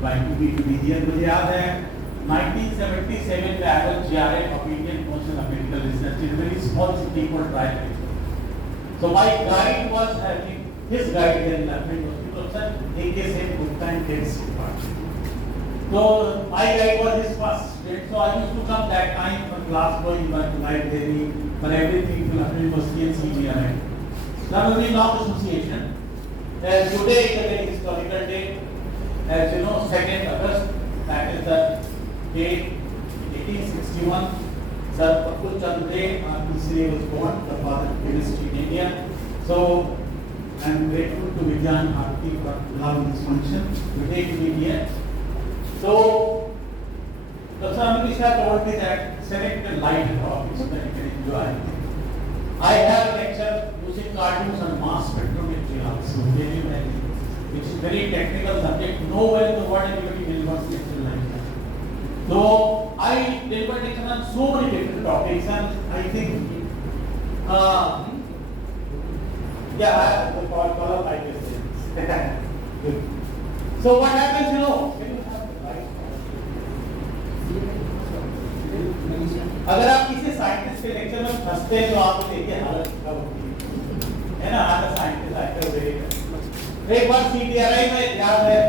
trying to be obedient. मुझे याद है 1977 में I was GRA of Indian Council of Medical Research in a very small city called Raipur. So my guide was having his guide in London Hospital, sir, AK Sen Gupta and Kids. So my guide was his first student. So I used to come that time for class going back to library for everything to London University and CBRI. Now we now association. Today is a very historical day. As you know, 2nd August, that is the day 1861. Sir Prakul Chandra Ray was born, the father of chemistry in India. So I am grateful to Vidyan Bharati for allowing this function today to be here. So Dr. Amisha told me that select a light topic so that you can enjoy. I have a lecture using cartoons and mass spectrometry also, which is very technical subject. Nowhere in the world anybody delivers lecture like that. So I deliver lecture on so many different topics, and I think, yeah, I have the call like this. So what happens, you know? अगर आप किसी scientist के lecture में फंसते हैं तो आपको देखिए हालत क्या होती है ना। आज साइंटिस्ट आकर देख एक बार CBRI में याद है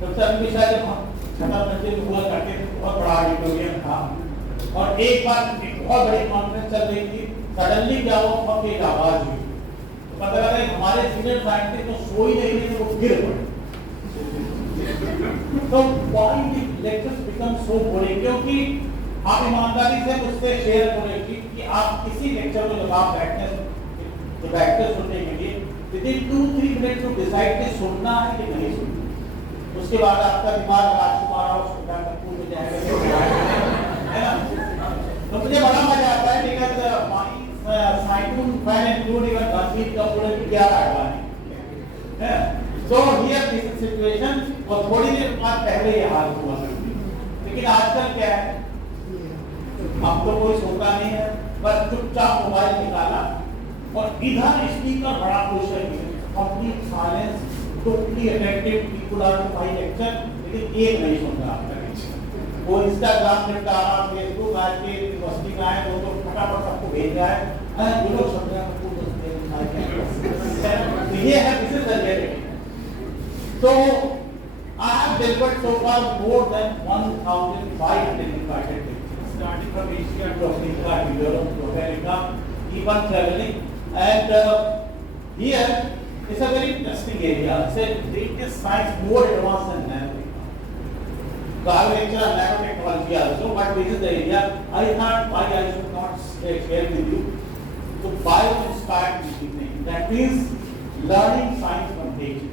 डॉक्टर अमिशा जब हम छठा बच्चे में हुआ करते थे, बहुत बड़ा ऑडिटोरियम था और एक बार एक बहुत बड़ी कॉन्फ्रेंस चल रही थी। सडनली क्या हुआ, पक एक आवाज हुई तो पता लगा कि हमारे सीनियर साइंटिस्ट तो सो ही नहीं थे, वो गिर पड़े। तो why the lectures become so boring? क्योंकि आप ईमानदारी से मुझसे शेयर करेंगे कि आप किसी लेक्चर में जब आप बैठते सुनने के लिए within 2-3 मिनट to decide कि सुनना है कि नहीं सुनना। उसके बाद आपका दिमाग राजकुमार और सुधा कपूर में जाएगा, है ना। तो मुझे बड़ा मजा आता है because my Saitun fan include even Ranveer Kapoor की 11 आवाज़ है। So here this situation और थोड़ी देर बाद पहले ये हाल हुआ, लेकिन आजकल क्या है, अब तो कोई सोता नहीं है, बस चुपचाप मोबाइल निकाला और इधर स्पीकर बड़ा खुश है, complete silence, totally attentive people are to my lecture, लेकिन एक नहीं सुन रहा आपका लेक्चर। वो इंस्टाग्राम पे डाला, फेसबुक आज के यूनिवर्सिटी का है, वो तो फटाफट सबको भेज रहा है, ये लोग सब जगह को तो ये है, this is the reality. So I have delivered so far more than 1,500 invited lectures, starting from Asia to Africa to Europe to America, even traveling. And here is a very interesting area. It's a latest science more advanced than nanotechnology. So I have lecture on nanotechnology also, but this is the area I thought why I should not share with you. So bio-inspired teaching, that means learning science from nature.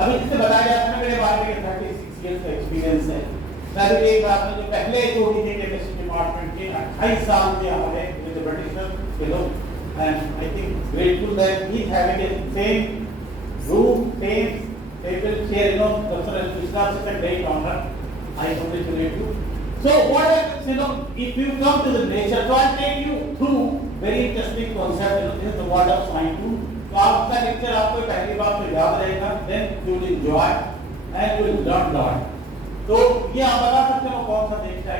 अभी जिससे बताया जाता है मेरे बारे में 36 years का experience है। मैं भी एक बात जो पहले जो डी केमिस्ट्री डिपार्टमेंट के 28 साल से हमारे with britisher fellow, and I think grateful that he is having the same room, same table, chair, you know, professor Mishra such a great honor. I congratulate you. So what happens, you know, if you come to the nature, so I'll take you through very interesting concept, you know, this is the word of science too. तो आपका lecture आपको पहली बार तो याद रहेगा, then you will enjoy and you will learn lot. तो ये आप बता सकते हो कौन सा देश है?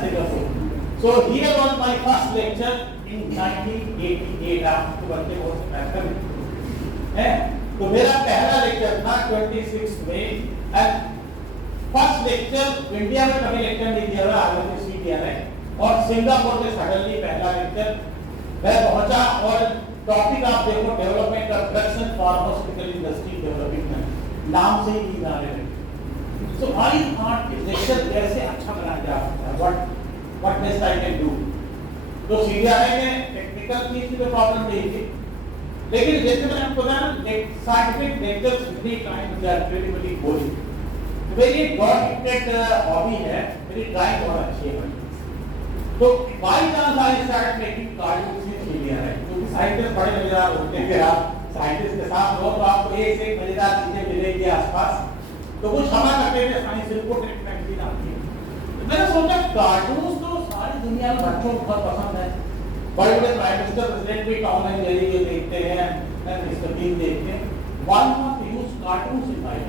Singapore. So here was my first lecture in 1988. आपको बच्चे बहुत से पैटर्न है। तो मेरा पहला लेक्चर था 26 मई, and फर्स्ट लेक्चर इंडिया में कभी लेक्चर नहीं दिया हुआ, आगे से CBRI और सिंगापुर से सडनली पहला लेक्चर मैं पहुंचा। और टॉपिक आप देखो, development of drugs and pharmaceutical industry developing, नाम से ही जा रहे हैं। सो आई थॉट कि लेक्चर कैसे अच्छा बनाया जा सकता है, what best I can do. तो CBRI में टेक्निकल चीज की प्रॉब्लम नहीं थी, लेकिन जैसे मैंने आपको बताया ना, साइंटिफिक लेक्चर्स इतनी time they are very boring. मेरी गॉड गिफ्टेड हॉबी है, मेरी ड्राइंग बहुत अच्छी है। तो by chance I start making cartoons in CBRI, क्योंकि साइंटिस्ट बड़े मजेदार होते हैं। आप साइंटिस्ट के साथ हो तो आपको एक से एक मजेदार चीजें मिलेंगी आसपास, तो कुछ क्षमा करते थे, साइंस रिपोर्ट मैगजीन आती है। मैंने सोचा कार्टून्स तो सारी दुनिया में बच्चों को बहुत पसंद है, बड़े बड़े प्राइम मिनिस्टर प्रेसिडेंट भी टॉम एंड जेरी के देखते हैं, मिस्टर बीन देखते हैं। वन मस्ट यूज कार्टून सिखाए।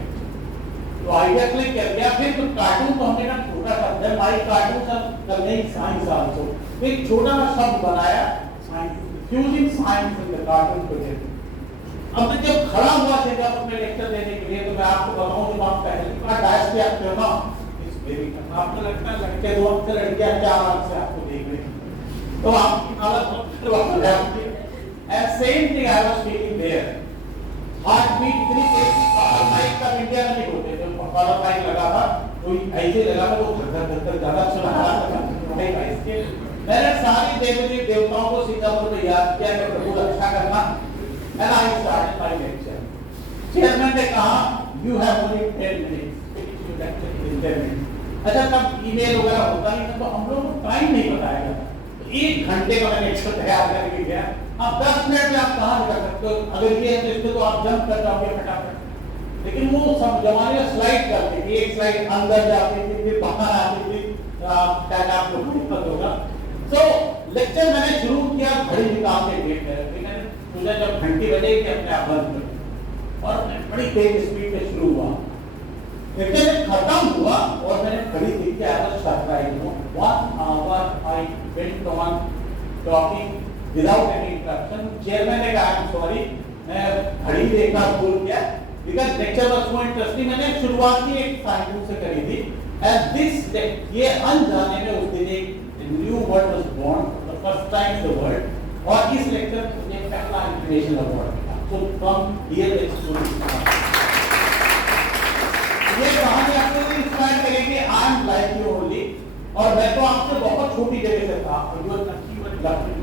तो आइडिया क्लिक कर गया। फिर तो कार्टून तो हमने ना छोटा शब्द है, माई कार्टून सब करने साइंस आल्सो, एक छोटा सा शब्द बनाया science, fusing science in the cartoon project. अब तो जब खड़ा हुआ सिंगापुर में लेक्चर देने के लिए, तो मैं आपको बताऊं जब आप पहली बार डायस पे आते हो ना, इस वेरी आपको लगता है लड़के दो अक्सर लड़कियां क्या हालत से आपको देख रही हैं, तो आपकी हालत बहुत हो जाती है। And same thing I was feeling there, heart beat इतनी तेज थी, माइक का इंडिया में नहीं होते, जब पावर माइक लगा था कोई ऐसे लगा था, वो धक धक धक ज्यादा सुना रहा था भाई इसके। मैंने सारी देवी देवताओं को सिंगापुर में याद किया कि प्रभु रक्षा करना, and I started my lecture. Chairman ने कहा you have only 10 minutes, finish your lecture in 10 minutes। अच्छा तब ईमेल वगैरह होता नहीं था, तो हम लोग को टाइम नहीं बताया जाता, तो 1 घंटे का मैं लेक्चर तैयार करके गया। अब 10 मिनट में आप कहाँ कर सकते हो, अगर ये है तो इसको तो आप जंप कर जाओगे फटाफट। लेकिन वो सब जमाने में स्लाइड करते थे, एक स्लाइड अंदर जाती थी, फिर बाहर आती थी, शायद आपको दिक्कत होगा। तो लेक्चर मैंने शुरू किया, घड़ी निकाल के डेट में रखी मैंने, मुझे जब घंटी बजेगी अपने आप बंद कर, और बड़ी तेज स्पीड में शुरू हुआ। लेक्चर खत्म हुआ और मैंने घड़ी देखी, I was surprised, 1 hour I went on talking without any interruption। Chairman ने कहा आई एम सॉरी, मैं घड़ी देखना भूल गया, because lecture was so interesting. मैंने शुरुआत ही एक साइंस से करी थी, एंड दिस ये अनजाने में उस दिन एक new word was born, the first time the word, और इस लेक्चर में पहला इंटरनेशनल अवार्ड मिला। So from here the story, ये कहानी आपको इंस्पायर करेगी, I am like you only, और मैं तो आपसे बहुत छोटी जगह से था, और you are lucky one lucky,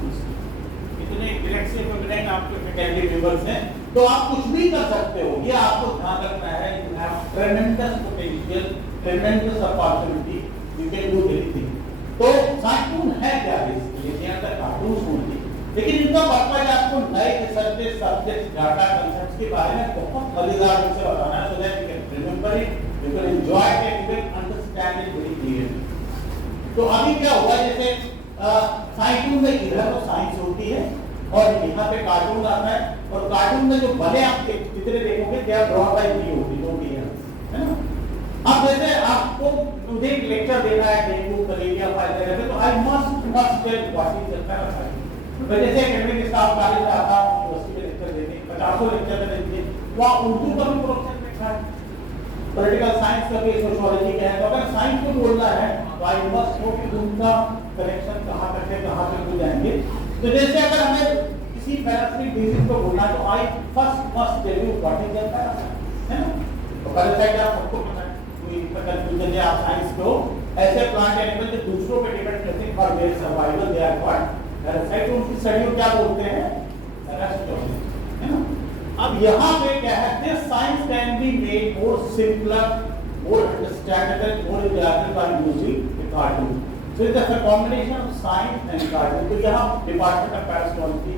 इतने गैलेक्सी में मिलेंगे आपके फैकल्टी मेंबर्स हैं, तो आप कुछ भी कर सकते हो, ये आपको ध्यान रखना है। You have ट्रेमेंडस potential, ट्रेमेंडस opportunity, you can do anything. तो कार्टून है क्या बेसिकली, ये अंदर कार्टून होंगे, लेकिन इनका पर्पज आपको नए रिसर्च सब्जेक्ट डाटा कांसेप्ट्स के बारे में बहुत मजेदार रूप से बताना है, so that you can remember it, you can enjoy it, you can understand it very clearly. तो अभी क्या हुआ, जैसे कार्टून में इधर तो साइंस होती है और यहाँ पे कार्टून आता है, और कार्टून में जो बने आप चित्र देखोगे क्या ड्रॉ बाय मी होती है ना। अब जैसे आपको मुझे एक लेक्चर देना है डेंगू मलेरिया फाइलर पे, तो I must tell what is the parasite. तो जैसे एकेडमिक स्टाफ कॉलेज में आता हूं, यूनिवर्सिटी में लेक्चर देने 50 लेक्चर में देंगे, वहां उर्दू का भी प्रोफेसर लिखा है, पॉलिटिकल साइंस का भी, सोशियोलॉजी का है। तो अगर साइंस को बोलना है तो आई मस्ट नो कि उनका कनेक्शन कहां तक है, कहां तक हो जाएंगे। तो जैसे अगर हमें किसी पैरासाइटिक डिजीज को बोलना है, तो I first must tell you what is the parasite, है ना। तो पैरासाइट आप सबको पता है, कंफ्यूजन है आप साइंस को, ऐसे प्लांट एनिमल जो दूसरों पे डिपेंड करते हैं for their survival, they are called parasite. उनकी स्टडी को क्या बोलते हैं, पैरासाइटोलॉजी, है ना। अब यहाँ पे क्या है, this science can be made more simpler, more understandable, more interactive by using a cartoon। So it's a combination of science and cartoon। तो यहाँ डिपार्टमेंट ऑफ पैरासाइटोलॉजी,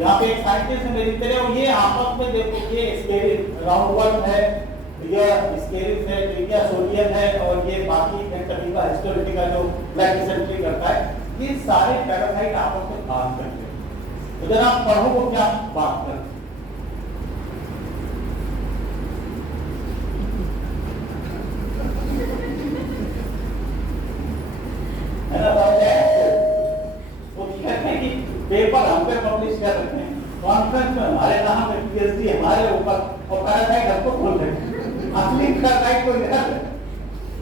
यहाँ पे एक साइंटिस्ट है मेरी तरह, और ये आपस में देखो, ये स्केल राउंड वन है, ये स्केरिस है, ये सोडियम है, और ये बाकी एंटमीबा हिस्टोलिटिका जो ब्लड डिसेंट्री करता है, ये सारे पैरासाइट आपस में बात करते हैं। तो जरा आप पढ़ो वो क्या बात करते हैं, है ना। वो कहते हैं कि पेपर हम पे पब्लिश कर रहे हैं, कॉन्फ्रेंस में हमारे नाम पे पीएचडी हमारे ऊपर, और पैरासाइट हमको खोल रहे हैं, असली पैरासाइट को इधर।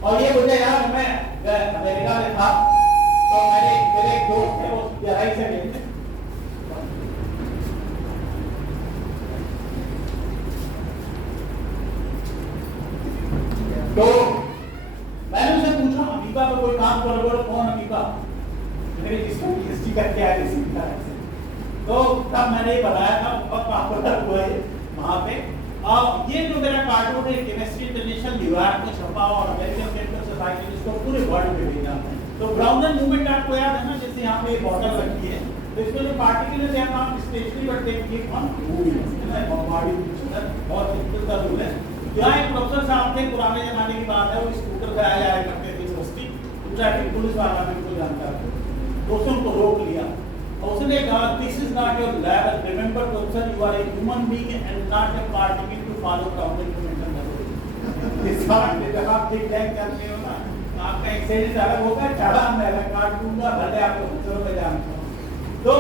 और ये मुझे याद, मैं अमेरिका में था, तो मेरे एक दोस्त थे, वो गहराई से मिलते, तो मैंने उसे पूछा अमीबा पे कोई काम करो, बोलो कौन अमीबा, मेरे जिसको पीएचडी करके आए इसी तरह से। तो तब मैंने बताया था बहुत पॉपुलर हुआ है वहाँ पे। और ये जो मेरा कार्टून है केमिस्ट्री इंटरनेशनल न्यूयॉर्क में छपा और अमेरिकन केमिकल सोसाइटी ने इसको पूरे वर्ल्ड में भेजा। तो ब्राउनर मूवमेंट आपको याद है ना, जैसे यहाँ पे बॉटल रखी है, तो इसमें जो पार्टिकल्स हैं आप स्टेशनरी पर देखिए कौन मूवी है, बॉडी बहुत सिंपल सा रूल है। यहाँ एक प्रोफेसर साहब थे, पुराने जमाने की बात है, वो स्कूटर पे आया करते थे यूनिवर्सिटी, ट्रैफिक पुलिस वाला बिल्कुल जानता था, तो उसने उनको रोक लिया और उसने कहा this is not your lab, remember professor you are a human being and not a particle to follow counting को मेंटेन करो। इस बात में जब आप ठीक ठाक करते हो ना, आपका एक्सीडेंट अलग होगा, चालान मैं अलग काट दूंगा, भले आपको दूसरों में जानता हूँ। तो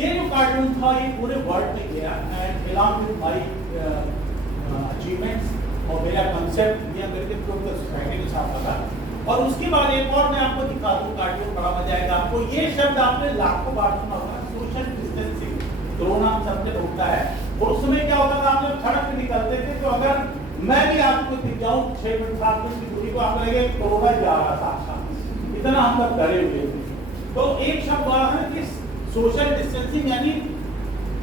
ये जो कार्टून था ये पूरे वर्ल्ड में गया and along with my achievements और मेरा कंसेप्ट ये अमेरिकन ग्रुप सोसाइटी के साथ लगा। और उसके बाद एक और मैं आपको दिखा दूं कार्टून, बड़ा मजा आएगा आपको। ये शब्द आपने लाखों बार सुना होगा, सोशल डिस्टेंसिंग, कोरोना सबसे होता है। और उस समय क्या होता था, आप जब सड़क पे निकलते थे तो अगर मैं भी आपको दिख जाऊं 6 फीट 7 फीट की दूरी को, आपको लगे कोरोना जा रहा था साथ, इतना हम सब डरे हुए थे। तो एक शब्द हुआ है कि सोशल डिस्टेंसिंग, यानी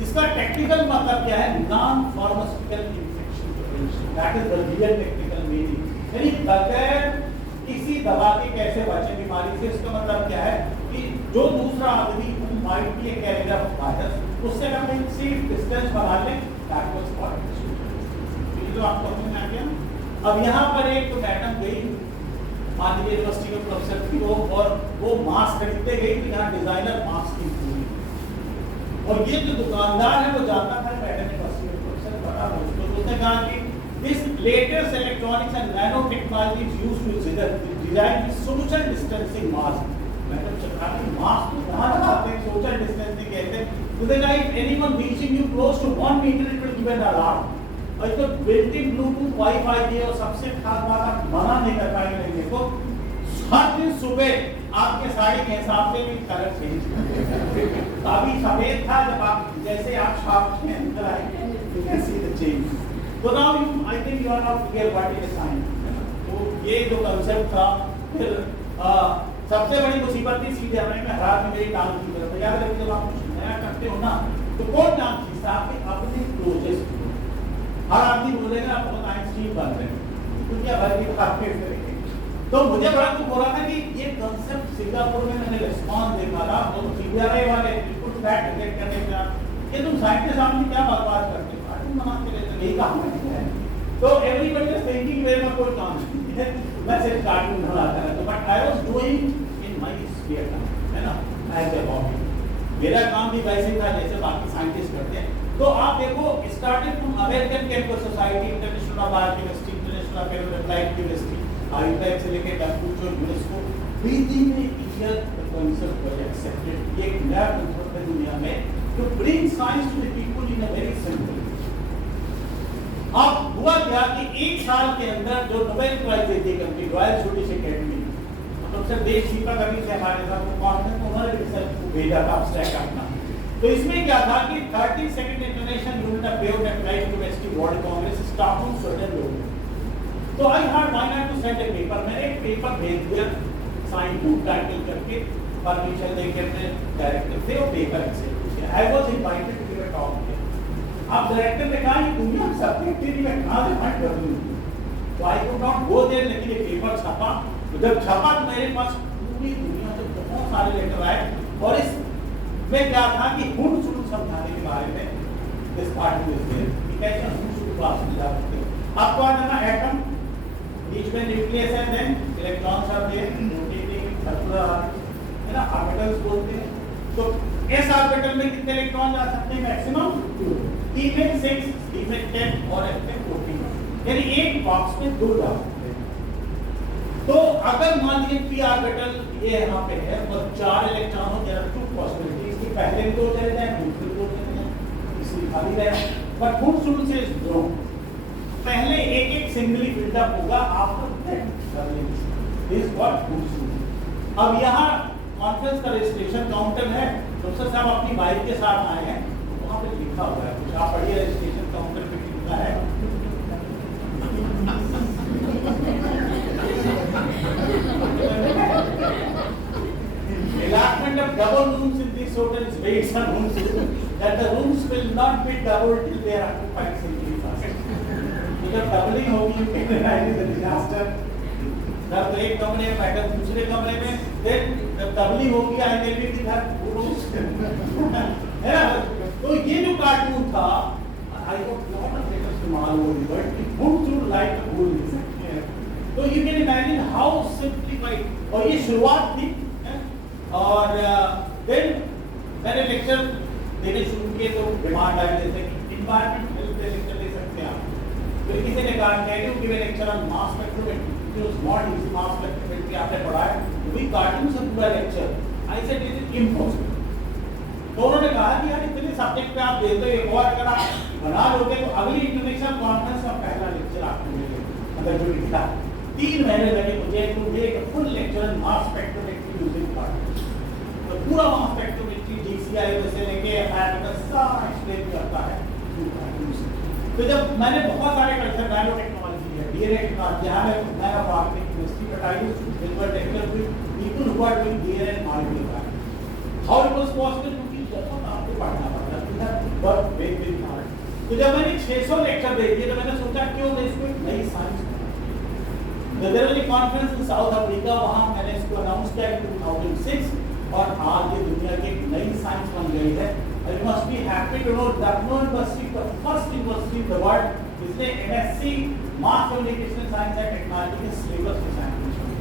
इसका टेक्निकल मतलब क्या है, non pharmaceutical infection prevention, that is the real technical meaning. यानी बगैर किसी दवा के कैसे बचे बीमारी से। इसका मतलब क्या है कि जो दूसरा आदमी might be A carrier of virus, उससे हम एक सेफ डिस्टेंस बना लें, दैट वाज व्हाट ये तो आपको समझ में आ गया। अब यहाँ पर एक मैडम गई माननीय यूनिवर्सिटी के प्रोफेसर थी वो, और वो मास्क खरीदते गई तो यहाँ डिजाइनर मास्क की पूरी, और ये जो दुकानदार है वो जानता था मैडम यूनिवर्सिटी के प्रोफेसर बड़ा, तो उसने कहा कि this latest electronics and nanotechnology is used to design social distancing mask। Madam चक्राती मास्क तो कहाँ लगाते हैं, सोशल डिस्टेंसिंग कहते हैं। तो देखा if anyone reaching you close to 1 meter it will give an alarm। और इसमें built-in Bluetooth Wi-Fi दिए, और सबसे खास बात आप मना नहीं कर पाएंगे लेने को, हर दिन सुबह आपके साड़ी के हिसाब से भी कलर चेंज कर अभी सफेद था, जब आप जैसे आप शॉप में अंदर आएंगे you can see the change। तो now I think you are not clear what it is sign। तो ये जो कंसेप्ट था, फिर सबसे बड़ी मुसीबत थी सीधे हमें में रात में मेरी टांग की तरफ। याद रखिए जब आप कुछ नया करते हो ना, तो कौन टांग खींचता है, आपके अपने क्लोजेस्ट। हर आदमी बोलेगा आप बहुत आइंस्टीन बन रहे हैं, तो क्या भर की बात करेंगे। तो मुझे बड़ा दुख हो रहा था कि ये कंसेप्ट सिंगापुर में मैंने रिस्पॉन्स देखा था, वो सीबीआई वाले बिल्कुल फैक्ट रिजेक्ट करने का कि तुम साइंस के सामने क्या बकवास करते हो, कार्टून बनाते रहते हो, यही काम है। तो एवरीबॉडी इज थिंकिंग मेरे में कोई काम नहीं है, मैं सिर्फ कार्टून बनाता रहता हूं, but I was doing in my sphere, है ना, एज ए हॉबी। मेरा काम भी वैसे ही था जैसे बाकी साइंटिस्ट करते हैं। तो आप देखो, started from American chemical society, international of biochemistry, international of applied chemistry, IUPAC से लेकर WHO, UNESCO, within a year the concept was accepted. ये एक नया कांसेप्ट है दुनिया में to bring science to the people in a very simple way। अब हुआ क्या कि एक साल के अंदर जो नोबेल प्राइज देती है कंपनी रॉयल स्वीडिश एकेडमी, मतलब सर देश दीपक अभी से हमारे साथ कॉन्फ्रेंस में उन्होंने रिसर्च को भेजा था एब्स्ट्रैक्ट अपना। तो इसमें क्या था कि 32nd international unit of pure applied chemistry world congress Stockholm Sweden में हुई। तो I heard why not to send a paper. मैंने एक पेपर भेज दिया साइन टू टाइटल करके, परमिशन लेके अपने डायरेक्टर से, वो paper accept. I was invited to give a talk। अब डायरेक्टर ने कहा कि दुनिया सब्जेक्टिव में कहाँ से फंड कर दूँ, तो I could not go there. लेकिन ये पेपर छपा, तो जब छपा तो मेरे पास पूरी दुनिया से बहुत सारे लेटर आए, और इसमें क्या था कि हुड शुरू समझाने के बारे में इस पार्ट में कि कैसे हुड शुरू क्लास में जा सकते हो। आपको आ जाना एटम, बीच में न्यूक्लियस है, then electrons are there, rotating circular, है ना, ऑर्बिटल्स बोलते हैं। तो एस ऑर्बिटल में कितने इलेक्ट्रॉन जा सकते हैं, मैक्सिमम 3 में 6, 3 में 10 और f में 14, यानी एक बॉक्स में 2 जा सकते हैं। तो अगर मान लीजिए p ऑर्बिटल ये यहाँ पे है और 4 इलेक्ट्रॉन हो, देयर आर 2 पॉसिबिलिटीज कि पहले भी 2 चले जाएं, दूसरे 2 चले जाएं, इसलिए खाली रहे। बट हुड शुरू से दो पहले एक सिंगली बिल्डअप होगा, after that is what hood शुरू। अब यहाँ कॉन्फ्रेंस का रजिस्ट्रेशन काउंटर है, प्रोफेसर साहब अपनी बाइक के साथ आए हैं, वहाँ पे लिखा हुआ है कुछ, आप पढ़िए रजिस्ट्रेशन काउंटर पे लिखा है allotment of double rooms in this hotel is based on rooms that the rooms will not be doubled till they are occupied simply first। तो जब डबलिंग होगी you can realize the disaster। जब तो एक कमरे में बैठा दूसरे कमरे में, then जब डबलिंग होगी I will be in her rooms, है ना। तो ये जो कार्टून था, I got lot of letters from all over the world, it would to like a hole. तो you can imagine how simplified, और ये शुरुआत थी। और देन मैंने लेक्चर देने शुरू किए तो डिमांड आई, जैसे कि एनवायरनमेंट हेल्थ पे लेक्चर ले सकते हैं आप, किसी ने कहा can you give a lecture on mass spectrometry, it was not easy. Mass spectrometry आपने पढ़ा है, वी कार्टून से पूरा lecture, I said it is impossible. तो उन्होंने कहा कि यार इतने सब्जेक्ट पे आप देते हो, एक और अगर आप बना लोगे तो अगली इंटरनेशनल कॉन्फ्रेंस का पहला लेक्चर आपको मिलेगा। मतलब जो लिखा 3 महीने लगे मुझे to make a full lecture on mass spectrometry using cartoon. तो पूरा मास स्पेक्ट्रोमेट्री जीसीआई से लेके एफआईआर तक सारा एक्सप्लेन करता है। तो जब मैंने बहुत सारे कल्चर नैनो टेक्नोलॉजी है, डीएनए का जहां मैं marketing chemistry but I used to deliver lecture with people who are doing DNA molecular how it was possible, क्योंकि बहुत आपको पढ़ना पड़ता है, बहुत वेरी हार्ड। तो जब मैंने 600 लेक्चर दे दिए तो मैंने सोचा क्यों मैं इसको एक नई साइंस बनाऊं। There was a conference in South Africa, वहां मैंने इसको अनाउंस किया 2006 और आज ये दुनिया की एक नई साइंस बन गई है। You must be happy to know Lucknow University, the first university in the world, जिसने MSc Mass Communication Science and Technology के सिलेबस में शामिल किया।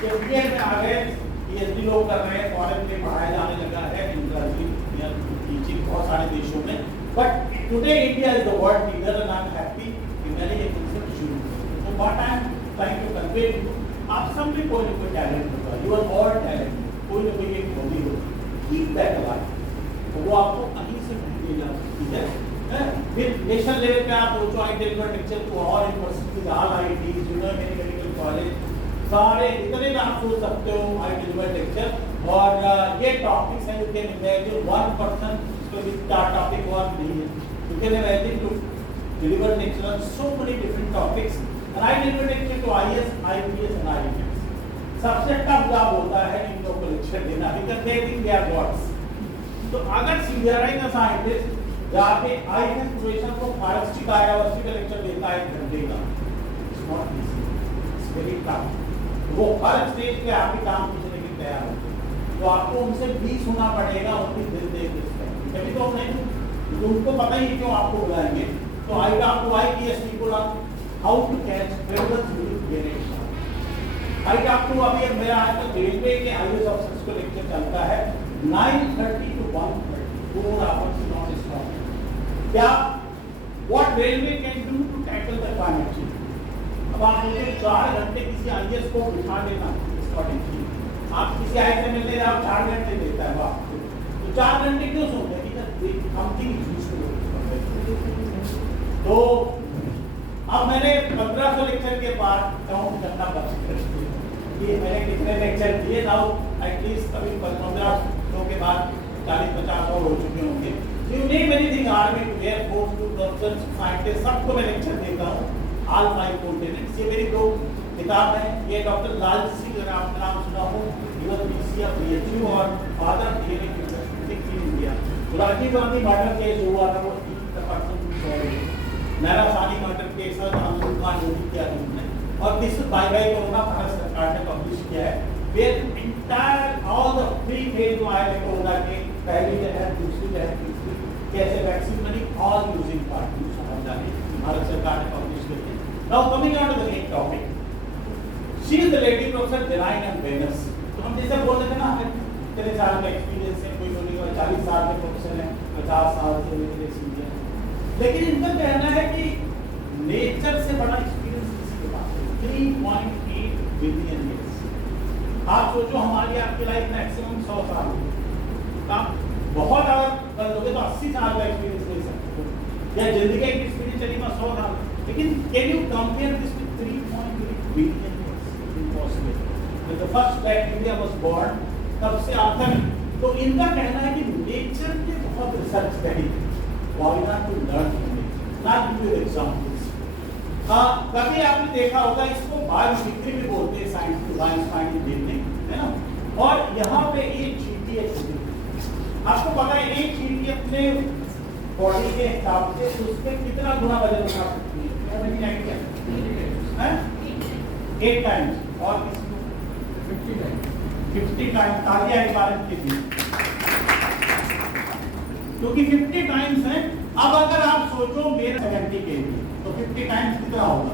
फिर बीएड में आ गए, पीएचडी लोग कर रहे हैं, फॉरेन में पढ़ाया जाने लगा है, इंडस्ट्री या टीचिंग बहुत सारे देशों में। But today India is the world leader and I am happy कि मैंने ये कंसेप्ट शुरू किया। तो what I am trying to convey, आप सब में कोई ना कोई टैलेंट होगा, यू आर ऑल टैलेंट, कोई ना कोई एक हॉबी होगी, कीप दैट अलाइव। तो वो आपको कहीं से नहीं ला सकती है। फिर नेशनल लेवल पे आप सोचो, I deliver lecture to all universities, all IITs, university medical college, सारे जितने भी आप सोच सकते हो आई डिलीवर लेक्चर। और ये टॉपिक्स हैं, you can imagine one person को भी टॉपिक वर्क नहीं है, you can imagine to deliver lecture on so many different topics. And I deliver lecture to IAS, IPS and IAS. सबसे tough job होता है इन लोगों को लेक्चर देना, because they think they are gods. तो अगर सीनियर का साइंटिस्ट जाके IAS प्रोफेसर को फॉरेस्ट्री का लेक्चर देता है 1 घंटे का, it's not easy, it's very tough। वो हर स्टेज पे आपके काम पूछने के तैयार होते हैं, तो आपको उनसे भी सुनना पड़ेगा, उनकी दिल दे के कभी तो नहीं, तो उनको पता ही क्यों आपको बुलाएंगे। तो I talk to IPS people on how to catch predators during generation। I talk to अभी मेरा आज तक रेलवे के IAS ऑफिसर्स को लेक्चर चलता है 9:30 to 1:30, 4 hours नॉन स्टॉप। क्या what railway can do to tackle the climate change? अब आप मुझे 4 घंटे किसी IAS को बिठा देना, आप किसी IAS से मिलने जाओ 4 घंटे देता है आपको, तो 4 घंटे क्यों सोते हैं? समथिंग तो अब मैंने 1500 लेक्चर के बाद काउंट करना बंद कर दिया कि मैंने कितने लेक्चर दिए। नाउ एटलीस्ट कभी 1500 के बाद 40-50 और हो चुके होंगे। You name anything, army to air force to professor scientist, सबको मैं लेक्चर देता हूँ, ऑल माय कॉन्टिनेंट्स। ये मेरी 2 किताब है। ये डॉक्टर लाल सिंह, अगर आपका नाम सुना हो, यूनिवर्सिटी ऑफ BHU और father DNA university in India. Rajiv Gandhi murder case जो हुआ था वो 30% नारासानी मर्डर केस है, खान जो किया उन्होंने, और this bye bye corona Bharat सरकार ने पब्लिश किया है, where entire all the 3 phase जो आए थे कोरोना के, पहली लहर, दूसरी लहर, तीसरी, कैसे वैक्सीन बनी, ऑल यूजिंग कार्टून समझदारी भारत सरकार ने पब्लिश किए थे। Now coming on to the main topic, she is the lady professor Janine and Benyus. तो हम जैसे बोल रहे थे ना, हमें इतने साल का एक्सपीरियंस है, कोई बोलेगा 40 साल के प्रोफेसर हैं, 50 साल से मेरे सीनियर, लेकिन इनका कहना है कि नेचर से बड़ा एक्सपीरियंस किसी के पास है। 3.8 बिलियन ईयर्स। आप सोचो हमारी आपकी लाइफ मैक्सिमम 100 साल होगी, आप बहुत अगर कर लोगे तो 80 साल का एक्सपीरियंस ले सकते हो, या जिंदगी का एक्सपीरियंस चलेगा 100 साल। लेकिन can you compare this with 3.8 billion years? Impossible. When the first bacteria was born, तब से आज तक। तो इनका कहना है कि नेचर के बहुत research study, why not to learn from it? Not give you examples. कभी आपने देखा होगा, इसको बायोकेमिस्ट्री भी बोलते हैं, साइंस फाइंड देखने, है ना। और यहाँ पे एक चींटी है छोटी, आपको पता है एक चींटी अपने बॉडी के हिसाब से उसमें कितना गुना वजन उठा सकती है? क्या आइडिया है? 8 टाइम्स और 50 टाइम्स। तालियां एक बार की, क्योंकि 50 टाइम्स है। अब अगर आप सोचो मेरे 70 के लिए, तो 50 टाइम्स कितना होगा?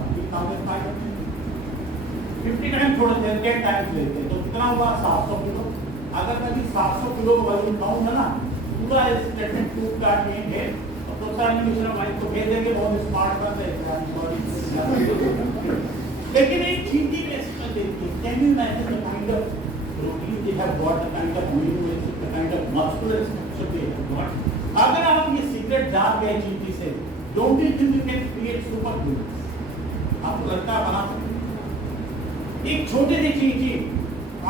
50 टाइम्स थोड़ा 10 टाइम्स लेते हैं तो कितना होगा? 700 किलो। अगर मैं 700 किलो वजन उठाऊंगा ना, पूरा स्टेटमेंट टू का नेम है और प्रोत्साहन मिश्रा भाई को भेज देंगे, बहुत स्मार्ट बात है। लेकिन एक चीटी में इसमें देखिए, can you imagine the kind of protein they have got, the kind of amino acid, the kind of muscular structure they have got. अगर आप ये सीक्रेट जान गए चीटी से, don't you think you can create super humans? आपको लगता है बना सकते? एक छोटी सी चीटी,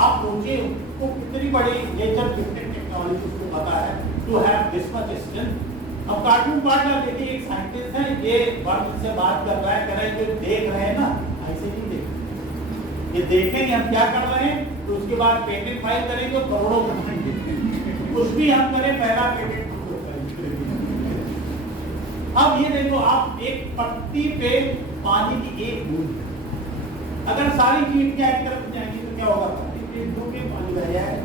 आप सोचिए वो कितनी बड़ी नेचर गिफ्टेड टेक्नोलॉजी उसको पता है to have this much strength. अब कार्टून पार्ट में देखिए, एक साइंटिस्ट है, ये वर्ड से बात कर रहा है, कह रहा है जो देख रहे हैं ना ऐसे नहीं देख, ये देखेंगे हम क्या कर रहे हैं, तो उसके बाद पेटेंट फाइल करेंगे और करोड़ों कमाएंगे। कुछ भी हम करें, पहला पेटेंट हमको करेंगे। अब ये देखो, आप एक पत्ती पे पानी की एक बूंद, अगर सारी चीटियां एक तरफ जाएंगी तो क्या होगा? पानी बह जाए।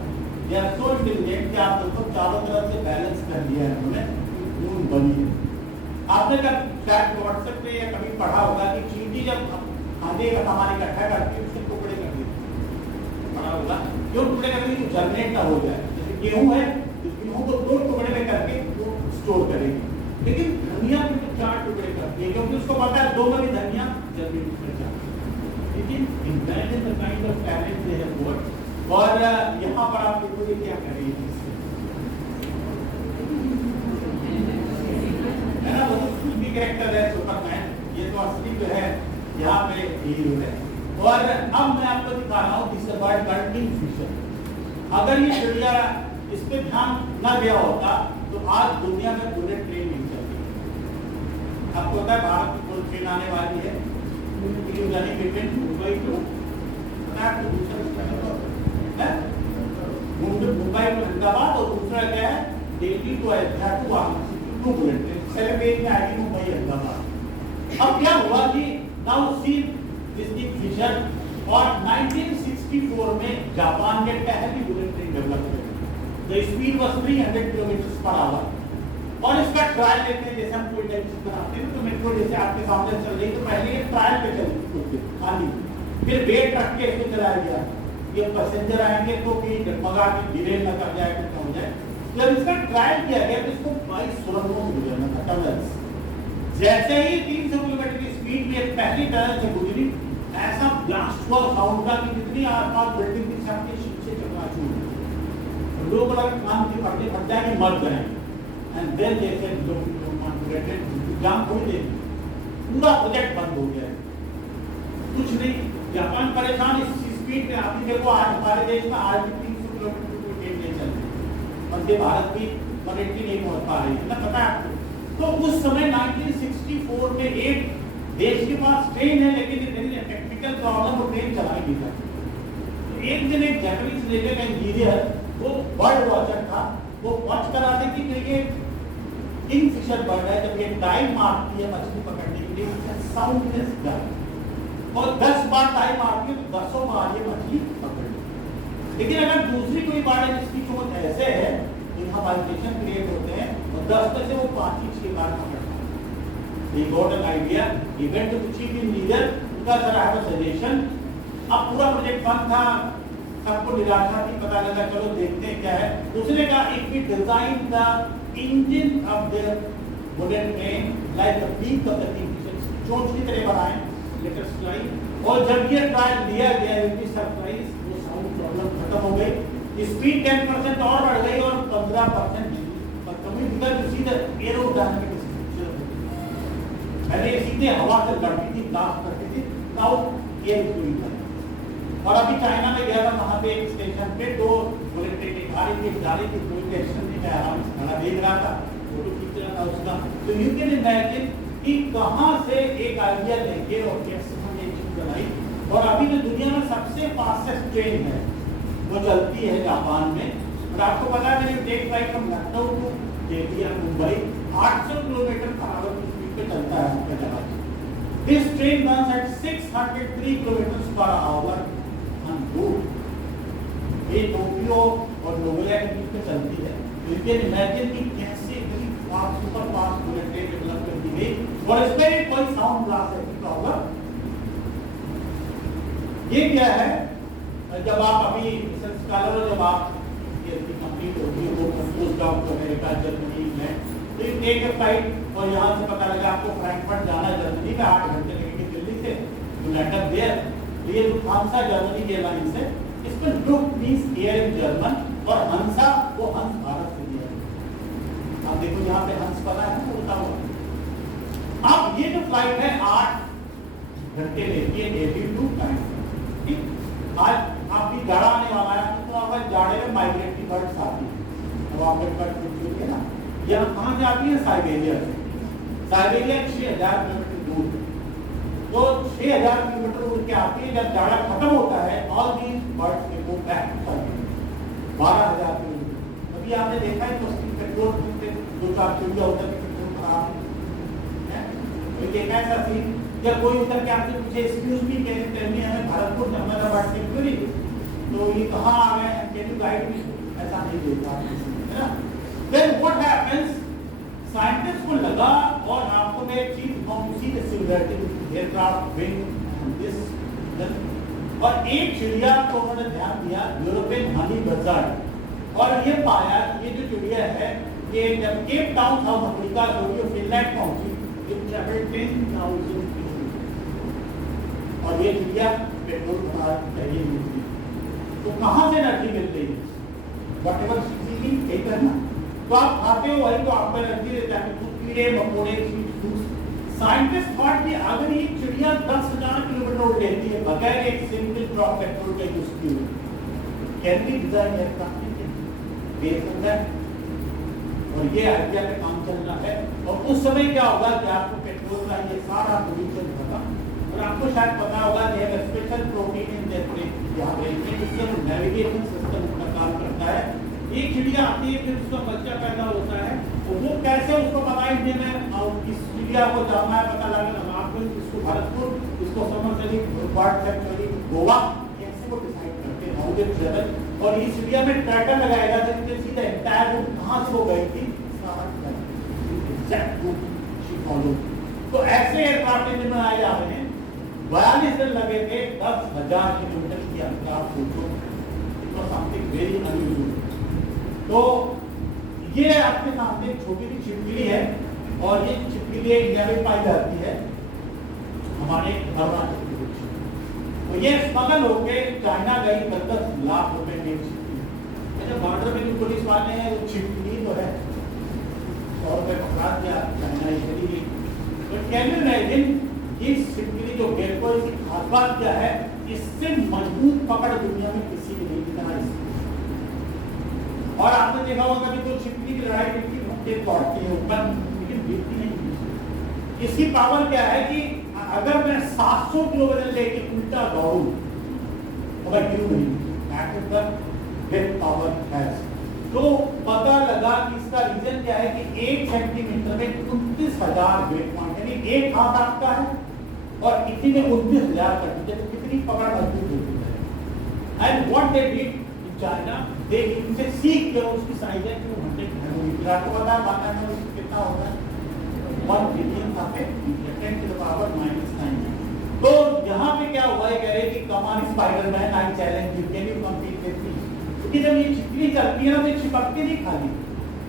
They are so intelligent कि आप देखो चारों तरफ से बैलेंस कर दिया है उन्होंने, बूंद बनी है। आपने जब शायद व्हाट्सएप पे या कभी पढ़ा होगा कि चींटी जब खाने का सामान इकट्ठा करती है उसके टुकड़े कर देती, पढ़ा होगा क्यों टुकड़े करती है? जनरेट ना हो जाए। जैसे गेहूं है, गेहूं को 2 टुकड़े में करके वो स्टोर करेगी, लेकिन धनिया में तो 4 टुकड़े करती है क्योंकि उसको पता है 2 में भी धनिया जनरेट कर जाती है। लेकिन imagine the kind of talent they have got. और यहाँ पर आप देखो ये क्या कर रही है, है ना? वो तो फिल्मी कैरेक्टर है सुपरमैन, ये तो असली जो है यहाँ पे हीरो है। और अब मैं आपको दिखा रहा हूँ दिस बर्ड कॉल्ड किंगफिशर। अगर ये चिड़िया इस पे ध्यान न दिया होता तो आज दुनिया में बुलेट ट्रेन नहीं चलती। आपको पता है भारत की बुलेट ट्रेन आने वाली है, मुंबई टू मुंबई टू अहमदाबाद, और दूसरा क्या है Delhi to Ayodhya to Varanasi, 2 bullet train celebrate में आएगी मुंबई अहमदाबाद। अब क्या हुआ कि नाउ सी दिस किंगफिशर, और 1964 में जापान ने पहली बुलेट ट्रेन डेवलप की। The speed was 300 kilometre per our, और इसका ट्रायल लेते हैं। जैसे हम कोई टेलीविजन बनाते हैं तो मेट्रो जैसे आपके सामने चल रही, तो पहले ये ट्रायल पे चलती खाली, फिर वेट रख के इसको चलाया गया, ये पैसेंजर आएंगे तो कि डगमगा के गिरे न कर जाए, कुछ हो जाए। जब इसका ट्रायल किया गया तो इसको 22 सुरंगों से गुजरना था, टनल्स। जैसे ही 300 किलोमीटर की स्पीड में पहली टनल से गुजरी, ऐसा ब्लास्ट हुआ साउंड का कि जितनी आसपास बिल्डिंग थी सबके शीशे चकनाचूर, लोग अगर कान की पट्टी फट जाएंगे मर जाएंगे। एंड देन दे सेड जाम हो गई, पूरा प्रोजेक्ट बंद हो गया। कुछ नहीं, जापान परेशान इस स्पीड पे। आप देखो आज हमारे देश में आज भी 300 किलोमीटर की ट्रेन नहीं चल रही, वंदे भारत की 180 नहीं पहुंच पा रही है ना, पता है आपको? तो उस समय 1964 में एक देश के पास ट्रेन है लेकिन टेक्निकल प्रॉब्लम, वो ट्रेन चला नहीं था। एक दिन एक जापानीज रेलवे का इंजीनियर, वो बर्ड वॉचर था, वो वॉच करा रही थी कि ये किंगफिशर बर्ड है, जब ये डाइव मारती है मछली पकड़ने के लिए, साउंडलेस डाइव, और 10 बार टाइम आती है तो 10 बार ये मछली पकड़ ली। लेकिन अगर दूसरी कोई बार है जिसकी चोट ऐसे है, यहाँ वाइब्रेशन क्रिएट होते हैं और 10 में से वो 5 ही 6 बार पकड़ता है। He got an idea, he went to the chief engineer, because sir I have a suggestion। अब पूरा प्रोजेक्ट बंद था, सबको निराशा थी, पता लगा चलो देखते हैं क्या है। उसने कहा if we design the engine of the bullet train like the beak of the kingfisher, चोंच की तरह बनाए, और जब ये ट्रायल लिया गया सरप्राइज, वो साउंड प्रॉब्लम खत्म हो गई, स्पीड 10% और बढ़ गई और 15% कमी, because you see the aerodynamic structure. पहले सीधे हवा से लड़ती थी, ब्लास्ट करती थी, नाउ एयर फ्लूइंग है। और अभी चाइना में गया था, वहां पे एक स्टेशन पे 2 बुलेट ट्रेन आ रही थी, जा रही थी, कोई टेंशन नहीं, मैं आराम से खड़ा देख रहा था, फोटो खींच रहा था उसका। तो यू कैन इमेजिन कि कहां से एक आइडिया लेके और कैसे हमने ये चीज बनाई। और अभी जो दुनिया में सबसे फास्टेस्ट ट्रेन है वो चलती है जापान में। और आपको पता है मेरी tech flight from Lucknow to Delhi या मुंबई 800 किलोमीटर पर आवर की स्पीड पे चलता है उसका जहाज। This train runs at 603 kilometre per hour on road. ये टोक्यो और नोगोया के बीच में चलती है। यू कैन इमेजिन कि कैसे इतनी fast, super fast bullet train develop कर दी गई, और इसमें कोई साउंड ब्लास्ट की प्रॉब्लम। ये क्या है, जब आप अभी रिसर्च स्कॉलर हो, जब आप ये कंप्लीट होगी वो compose shift out to America, Germany, England. तो ये टेक अ फ्लाइट और यहाँ से पता लगा आपको फ्रैंकफर्ट जाना है जर्मनी में, 8 घंटे लगेंगे दिल्ली से, यू लैंड अप देयर। ये लुफ्थांसा जर्मनी एयरलाइंस है, इसमें लुफ्ट मींस एयर इन जर्मन और हंसा वो हंस भारत से दिया है। आप देखो यहाँ पे हंस पता है ना उड़ता हुआ। अब ये जो फ्लाइट है 8 घंटे लेती है डेली टू फ्रैंकफर्ट, ठीक। आज आपकी जाड़ा आने वाला है तो आप जाड़े में माइग्रेटरी बर्ड्स आती है, अब आप बर्ड है ना, यहाँ कहाँ से आती है? साइबेरिया से। साइबेरिया 6000 किलोमीटर दूर, तो 6000 किलोमीटर दूर के आती है। जब जाड़ा खत्म होता है ऑल दीज बर्ड्स के go back to Siberia, 12000 kilometre. अभी आपने देखा है तो पेट्रोल से 2-4 चिड़िया उतर के पेट्रोल खराब है, तो देखा है ऐसा सीन। जब कोई उतर के आपसे पूछे excuse me can you tell me हमें भरतपुर जाना था बर्ड सेंचुरी, तो ये कहाँ आ गए हैं, कैन यू गाइड मी, ऐसा नहीं देता है ना। Then what happens? साइंटिस्ट को लगा, और आपको मैं एक चीज कहूँ, उसी के सिमिलरिटी एयरक्राफ्ट विंग दिस, और एक चिड़िया को उन्होंने ध्यान दिया, यूरोपियन हनी बजर्ड, और ये पाया ये जो चिड़िया है ये जब केप टाउन साउथ अफ्रीका जो फिनलैंड पहुंची, it traveled 10,000 और ये चिड़िया पेट्रोल भरा चाहिए मिलती, तो कहाँ से एनर्जी मिल रही है? व्हाटएवर सीधी एक करना, तो आप खाते हो वही तो आपको एनर्जी देता है, तो कीड़े मकोड़े साइंटिस्ट थॉट कि अगर ये चिड़िया 10,000 किलोमीटर उड़ लेती है बगैर एक सिंगल ड्रॉप पेट्रोल के यूज किए, can be design aircraft based on that, और ये आइडिया पे काम चल रहा है। और उस समय क्या होगा कि आपको पेट्रोल का ये सारा पोल्यूशन होगा, और आपको शायद पता होगा कि एक स्पेशल प्रोटीन इन दैट यहाँ पे इससे नेविगेशन सिस्टम का काम करता है। एक चिड़िया आती है, फिर उसका बच्चा पैदा होता है, तो वो कैसे उसको पता है में और इस चिड़िया को जाना है, पता लगा आपको इसको भरतपुर, इसको समरसली बर्ड सेंचुरी गोवा, कैसे वो डिसाइड करते हैं हाउ दे ट्रैवल, और इस चिड़िया में ट्रैकर लगाएगा जिससे सीधा एंटायर रूट कहाँ से वो गई थी एग्जैक्ट रूट शी फॉलो। तो ऐसे एयरक्राफ्ट इंजन बनाए जा रहे हैं, 42 दिन लगे थे 10,000 किलोमीटर की यात्रा सोचो, it was something very unusual. तो ये आपके सामने छोटी सी छिपकली है, और ये छिपकली इंडिया में पाई जाती है हमारे अरुणाचल प्रदेश, तो ये स्मगल होके चाइना गई 10 लाख रुपए की छिपकली। अच्छा, बॉर्डर में जो पुलिस वाले हैं वो छिपकली तो है 100 रुपए पकड़ा दिया, चाइना ही चली गई। तो कैन यू इमेजिन ये छिपकली जो गेको, इसकी खास बात क्या है, इससे मजबूत पकड़ दुनिया में किसी भी नहीं दिखा इससे। और आपने देखा होगा कभी तो छिपकली की लड़ाई मिलती घूमते दौड़ती है ऊपर, लेकिन गिरती नहीं। इसकी पावर क्या है कि अगर मैं 700 किलो वजन लेके उल्टा दौड़ूं मगर क्यों नहीं, that is the great power has. तो पता लगा कि इसका रीजन क्या है कि 1 सेंटीमीटर में 29,000 वेट पॉइंट, यानी एक हाथ आपका है और इसी में 29,000 का, तो कितनी पकड़ मजबूत होती है। And what they did in China, they इनसे सीख कर उसकी साइज है कि 100 नैनोमीटर, आपको पता है बात में उसको कितना होता है 1 बिलियन का पे 10 टू द पावर -9। तो यहाँ पे क्या हुआ है, कह रहे कि come on Spiderman I challenge you, can you compete with me, क्योंकि जब ये छिपकली चलती है ना तो चिपकती नहीं खाली,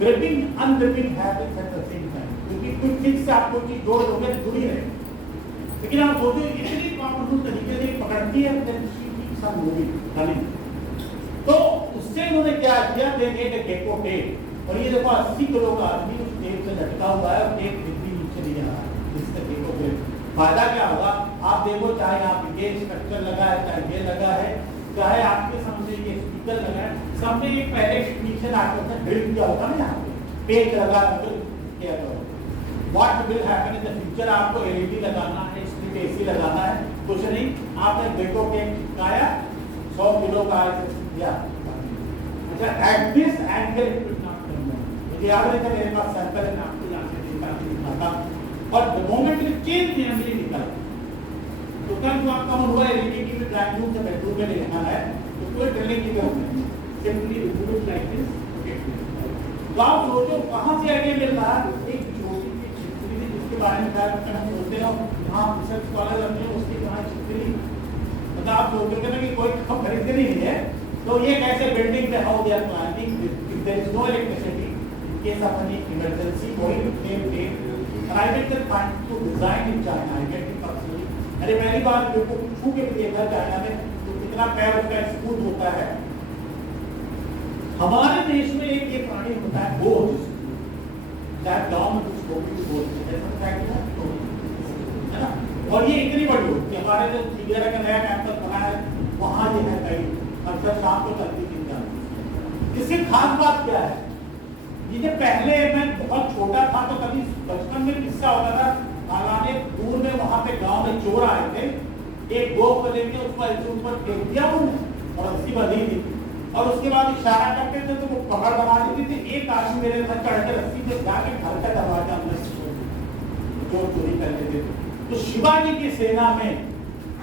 gripping ungripping happens at the same time, क्योंकि कुछ फिक्स से आपको चीज जोड़ दोगे तो जुड़ी रहे, लेकिन आप सोचो इतनी पावरफुल तरीके से पकड़ती है then she keeps on moving running. तो उससे उन्होंने क्या किया, they made a gecko tape, और ये देखो 80 किलो का आदमी उस टेप से लटका हुआ है और टेप बिल्कुल नीचे नहीं आ रहा है, इससे गेको टेप फायदा क्या होगा, आप देखो चाहे आप ये स्ट्रक्चर लगा है, चाहे ये लगा है, चाहे आपके सामने ये स्पीकर लगा है, सामने एक पहले नीचे आके ड्रिल किया होगा ना, यहाँ पे पेज लगा तो क्या करो, what will happen in the future, आपको एलईडी लगाना है, स्ट्रिप एसी लगाना है, कुछ नहीं, आपने गेको टेप चिपकाया 100 किलो का या अच्छा at this angle it will not come down, मुझे याद है मेरे पास सैंपल है, मैं आपको यहाँ से दिखाता, और the moment it change the energy निकल, तो कल जो आपका मन हुआ एलईडी की ड्राइंग रूम से बेडरूम में ले जाना है तो कोई ड्रिलिंग की जरूरत नहीं, simply remove it like this, okay. तो आप सोचो कहाँ से आइडिया मिल रहा है, एक छोटी सी छिपकली जिसके बारे में शायद हम सोचते हो, हाँ रिसर्च स्कॉलर अपने उसकी कहाँ छिपकली, मतलब आप सोचोगे ना कि कोई खरीदते नहीं है, तो ये कैसे बिल्डिंग पे how they are planning, if there is no electricity case of any emergency going to claim aid, and I get the fund to resign in China. I get it personally. अरे पहली बार जो को छू के भी देखा China में तो कितना पैर उसका स्मूथ होता है। हमारे देश में एक ये प्राणी होता है बोझ, चाहे गांव में कुछ लोग भी बोलते हैं ना, और ये इतनी बड़ी होती है। हमारे जो सीरिया का नया कैंपस बना है वहाँ ये है कहीं अक्सर शाम को चलती थी। इसकी खास बात क्या है, ये जब पहले मैं बहुत छोटा था तो कभी बचपन में किस्सा होता था, हालांकि दूर में वहां पे गांव में चोर आए थे, एक गौ को लेके उसको ऐसे ऊपर फेंक दिया उन्होंने और रस्सी बंधी थी और उसके बाद इशारा करते थे तो वो पकड़ बना देती थी। एक आदमी मेरे घर चढ़ के रस्सी पे जाके घर का दरवाजा अंदर से चोर चोरी कर लेते थे। तो शिवाजी की सेना में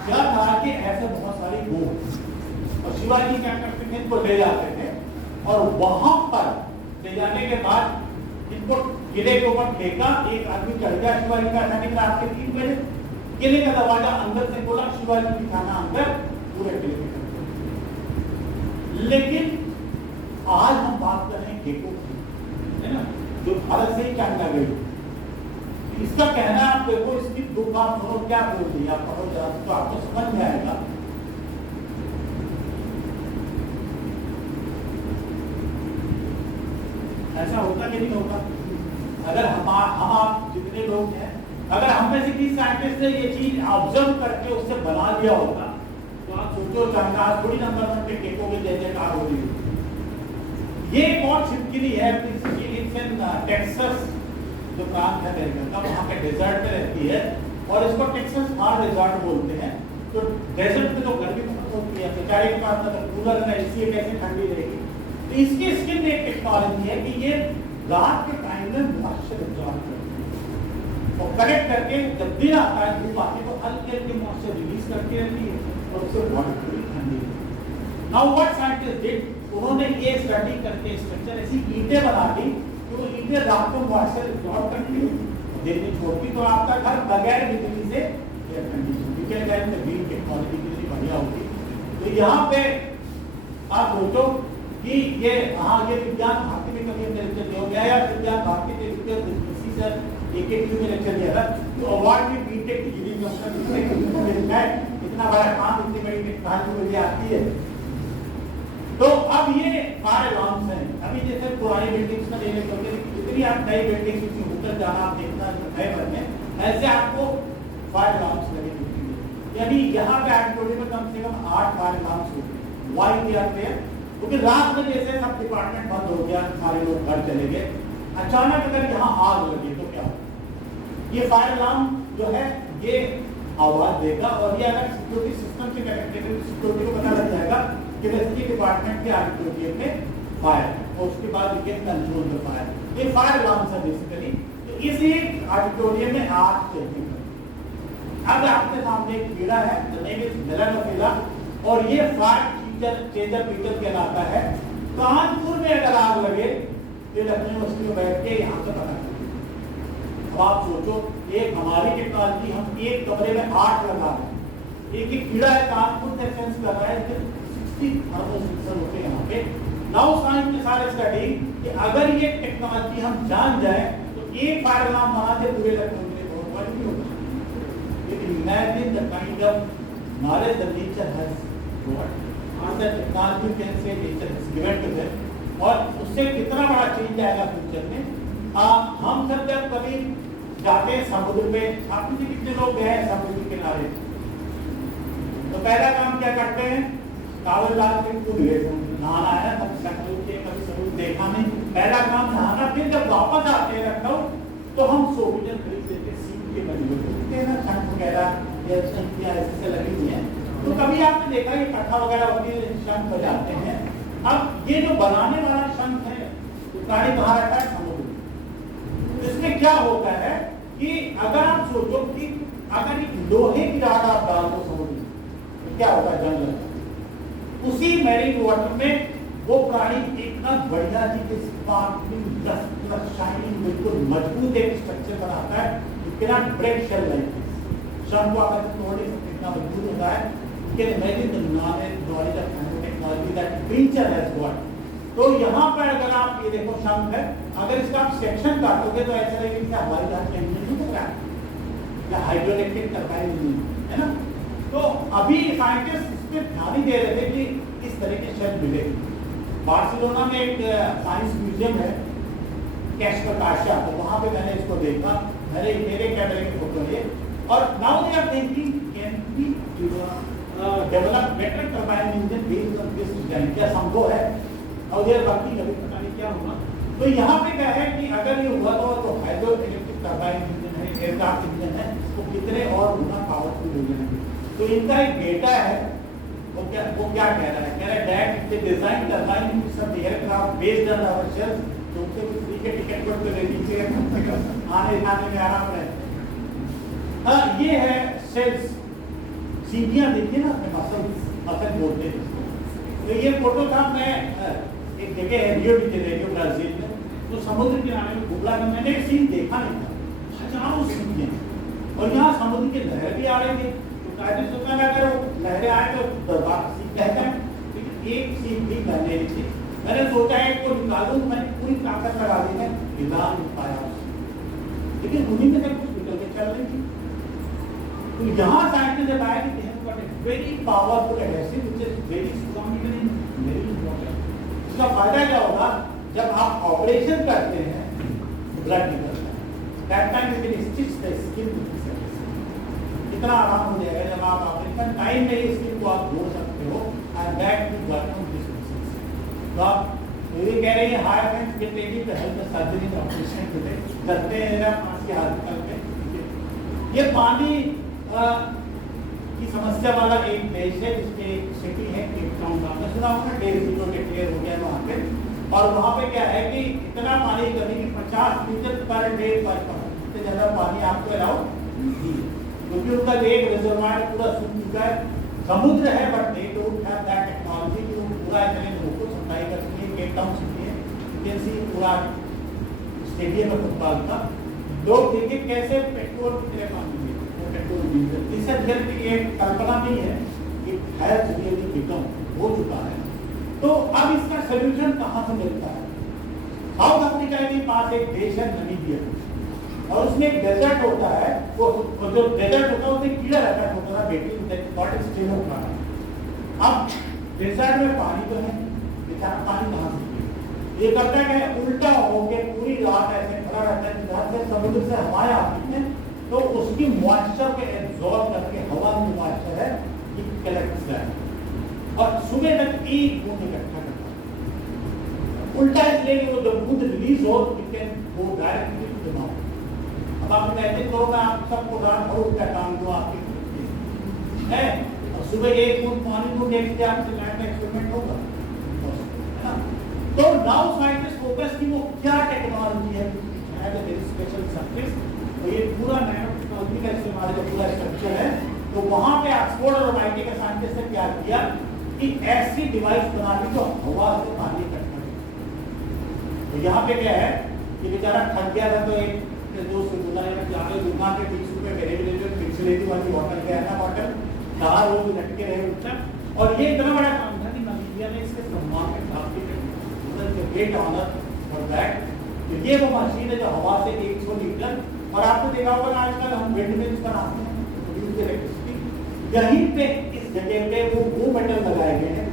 क्या था कि ऐसे बहुत सारी गो और शिवाजी क्या करते थे, इनको ले जाते थे और वहां पर ले जाने के बाद इनको किले के ऊपर फेंका। एक आदमी चढ़ गया शिवाजी का अचानक रात के 3 बजे, किले का दरवाजा अंदर से खोला, शिवाजी की थाना अंदर पूरे किले में। लेकिन आज हम बात कर रहे हैं गेको की, है ना, जो भारत से ही चाइना गई। इसका कहना आप देखो, इसकी 2 बात सुनो क्या बोल रही है, आप पढ़ो जरा तो आपको समझ में आएगा। ऐसा होता कि नहीं होता? अगर हम आप जितने लोग हैं, अगर हम में से किसी साइंटिस्ट ने ये चीज ऑब्जर्व करके उससे बना लिया होता तो आप सोचो चाइना थोड़ी नंबर 1 पे केको के जैसे कार हो रही है। ये बहुत छिपकली है, टेक्सास जो प्रांत है अमेरिका का, वहाँ पे डेजर्ट में रहती है और इसको टेक्सास हार डेजर्ट बोलते हैं। तो डेजर्ट में तो गर्मी बहुत होती है, बेचारे के पास अगर कूलर है एसी कैसे ठंडी रहेगी। इसकी स्किन में एक टेक्नोलॉजी है कि ये रात के टाइम में मॉइस्चर एब्जॉर्ब करती है और कलेक्ट करके जब दिन आता है धूप आती है तो हल्की हल्की मॉइस्चर रिलीज करती रहती है और उससे बॉडी पूरी ठंडी रहती है। नाउ व्हाट साइंटिस्ट डिड, उन्होंने ये स्टडी करके स्ट्रक्चर ऐसी ईंटें बना दी कि वो ईंटें रात को मॉइस्चर एब्जॉर्ब करती है, दिन में छोड़ती तो आपका घर बगैर बिजली से एयर कंडीशन टेक्नोलॉजी कितनी बढ़िया होगी। तो यहाँ पे आप सोचो कि ये हाँ ये विज्ञान भारती में कभी हमने लेक्चर दिया गया या विज्ञान भारती के इसी से एक में लेक्चर दिया था। तो अवार्ड में बीटेक की डिग्री में उसका इतना बड़ा काम, इतनी बड़ी टेक्नोलॉजी मुझे आती है। तो अब ये फायर अलार्म्स हैं। अभी जैसे पुरानी बिल्डिंग्स में लेने के लिए जितनी आप नई बिल्डिंग किसी होटल जाना आप देखना नए बनने, ऐसे आपको फायर अलार्म्स लगेंगे। यानी यहाँ पे ऑडिटोरियम में कम से कम 8 फायर अलार्म्स होते हैं। वाई वी आर देयर क्योंकि रात में जैसे सब डिपार्टमेंट बंद हो गया, सारे लोग घर चले गए, अचानक अगर यहाँ आग लगे तो क्या होगा? ये फायर अलार्म जो है ये आवाज देगा और ये अगर सिक्योरिटी सिस्टम से कनेक्टेड है, सिक्योरिटी को पता लग जाएगा कि रेस्क्यू डिपार्टमेंट के ऑडिटोरियम में फायर और उसके बाद ये कंट्रोल द फायर। ये फायर अलार्म है बेसिकली। तो इसी ऑडिटोरियम में आग चलती है। अब आपके सामने एक कीड़ा है, मेलानोफिला, और ये फायर चेजर पीटर कहलाता है। कानपुर में अगर आग लगे तो लखनऊ यूनिवर्सिटी में बैठ के यहाँ से पता करें। अब आप सोचो, एक हमारी टेक्नोलॉजी हम एक कमरे में 8 लगा रहे हैं, एक कीड़ा है कानपुर से सेंस कर रहा है 60 थर्मोसेंसर होते हैं यहाँ पे। नाउ साइंस के सारे स्टडी कि अगर ये टेक्नोलॉजी हम जान जाए तो एक फायर अलार्म बना दे पूरे लखनऊ में बहुत बड़ी नहीं होगा। लेकिन imagine the kind of knowledge the nature has got और the technology can say nature has given to them, और उससे कितना बड़ा चेंज आएगा फ्यूचर में। हम सब जब कभी जाते हैं समुद्र पे, आप कितने लोग गए हैं समुद्र के किनारे, तो पहला काम क्या करते हैं, कावल डाल के कूद गए, नहाना है ना, कभी समुद्र देखा नहीं, पहला काम नहाना। फिर जब वापस आते हैं लखनऊ तो हम सोविनियर खरीद लेते हैं, सीप के बने हुए ना, शंख वगैरह या शंखियाँ ऐसे लगी हुई हैं। तो कभी आपने देखा ये कथा वगैरह होती है, शंख बजाते हैं। अब ये जो बनाने वाला शंख है प्राणी बाहर आता है समुद्र, इसमें क्या होता है कि अगर आप सोचो कि अगर लोहे की राड आप डाल दो समुद्र में तो क्या होता है, जंग लगता है। उसी मैरीन वाटर में वो प्राणी इतना बढ़िया जी के स्पार्कलिंग शाइनिंग बिल्कुल मजबूत एक स्ट्रक्चर बनाता है, इतना ब्रेक शेल लाइक शंख को अगर तोड़ने से कितना मजबूत होता है। You can imagine the knowledge of technology that creature has got. तो यहाँ पर अगर आप ये देखो शंख है, अगर इसका आप सेक्शन काटोगे तो ऐसा लगेगा कि हवाई जहाज का इंजन नहीं लग रहा है या हाइड्रोइलेक्ट्रिक टरबाइन इंजन, है ना। तो अभी साइंटिस्ट इस पर ध्यान ही दे रहे थे कि इस तरह के शेल मिले। बार्सिलोना में एक साइंस म्यूजियम है कैस्टोकाशा, तो वहाँ पे मैंने इसको देखा, मेरे कैमरे की फोटो लिए, और now they are thinking can we develop better turbine engine based on this design, क्या संभव है। और देर बाकी कभी पता नहीं क्या होगा। तो यहाँ पे क्या है कि अगर ये हुआ तो हाइड्रो इलेक्ट्रिक टरबाइन इंजन है, एयरक्राफ्ट इंजन है, तो कितने और गुना पावरफुल हो जाएंगे। तो इनका एक बेटा है, वो क्या कह रहा है, कह रहा है दैट द डिजाइन टरबाइन सब aircraft based on our shells, तो उनसे भी फ्री के टिकट पर तो ले लीजिए, आने जाने में आराम रहे। हाँ, ये है सेल्स, सीढ़ियाँ देखिए ना, मसल बोलते हैं। तो ये फोटो था, मैं एक जगह है रियो डी जेनेरियो ब्राजील में, तो समुद्र किनारे में घूमला था, मैंने एक सीन देखा नहीं था, हजारों सीढ़ियाँ, और यहाँ समुद्र की लहर भी आ रही थी। तो कायदे सोचा ना अगर लहरें आए तो दरबार सीख कहता है, लेकिन एक सीख भी मैंने नहीं थी। मैंने सोचा है को निकालूं, मैंने पूरी ताकत लगा दी है, हिला नहीं पाया, लेकिन उन्हीं में से कुछ निकल के चल रही थी। तो यहाँ साइंटिस्ट ने बताया कि very powerful adhesive which is very strong in very important. इसका फायदा क्या होगा, जब आप ऑपरेशन करते हैं ब्लड निकलता है, that time you can stitch the skin with this adhesive, कितना आराम हो जाएगा जब आप ऑपरेशन टाइम में स्किन को आप जोड़ सकते हो, and that will work on this process. तो आप ये कह रहे हैं hire thanks get ready to help the surgery the operation today, करते हैं ना पास के हॉस्पिटल में। ये पानी की समस्या वाला एक देश है, जिसके एक सिटी है केप टाउन, आपने सुना होगा, 1.5 डिक्लेयर हो गया वहाँ पे। और वहाँ पे क्या है कि इतना पानी कभी कि 50 लीटर पर डे पर इससे ज़्यादा पानी आपको अलाउ नहीं है, क्योंकि उनका एक रिजर्वायर पूरा सूख चुका है। समुद्र है but they don't have that technology कि वो पूरा इतने लोगों को सप्लाई कर सके। केप टाउन सिटी है, जैसे पूरा स्टेडियम है फुटबॉल का, लोग देखिए कैसे पेट्रोल कितने पानी में पेट्रोल डीजल, इससे रियल एक कल्पना नहीं है, एक है रियली बिकम हो चुका है। तो अब इसका सोल्यूशन कहाँ से मिलता है। साउथ अफ्रीका के पास एक देश है नामीबिया, और उसमें एक डेजर्ट होता है, वो जो डेजर्ट होता है उसमें कीड़ा रहता है, होता है बेटी गॉट स्टिल होता है। अब डेजर्ट में पानी तो है, बेचारा पानी कहाँ से ये करता है, उल्टा होके पूरी रात ऐसे खड़ा रहता है, जहाँ से समुद्र से हवाएं आती हैं, तो उसकी मॉइस्चर को एब्जॉर्ब करके हवा में मॉइस्चर है ये कलेक्ट है, और सुबह तक एक बूंद इकट्ठा करता है। उल्टा इसलिए कि वो जब बूंद रिलीज हो, it can go directly to the mouth. अब आप इमेजिन करो मैं आप सबको रात भर उल्टा काम दो आपके है, और सुबह एक बूंद पानी को देख के आपसे लैब में एक्सपेरिमेंट होगा, है ना। तो नाउ साइंटिस्ट फोकस की वो क्या टेक्नोलॉजी है, वेरी स्पेशल सर्फेस, तो ये पूरा नैनो टेक्नोलॉजी का इस्तेमाल जो पूरा स्ट्रक्चर है। तो वहाँ पे ऑक्सफोर्ड और MIT के साइंटिस्ट ने क्या किया कि ऐसी डिवाइस बना दी जो हवा से पानी इकट्ठा करे। तो यहाँ पे क्या है कि बेचारा थक गया था, तो एक दोस्त से बोला है जाके दुकान पे 20 रुपए मेरे भी ले, बिस्लेरी वाली बॉटल के है ना, बॉटल 4 रोज लटके रहे उठा, और ये इतना बड़ा काम था कि नामीबिया ने इसके सम्मान में काफी ग्रेट ऑनर फॉर दैट। तो ये वो मशीन है जो हवा से 100 लीटर, और आपने देखा होगा आजकल हम विंड मिल्स बनाते हैं प्रोड्यूस इलेक्ट्रिसिटी, यहीं पे इस जगह पे वो मेटल लगाए गए हैं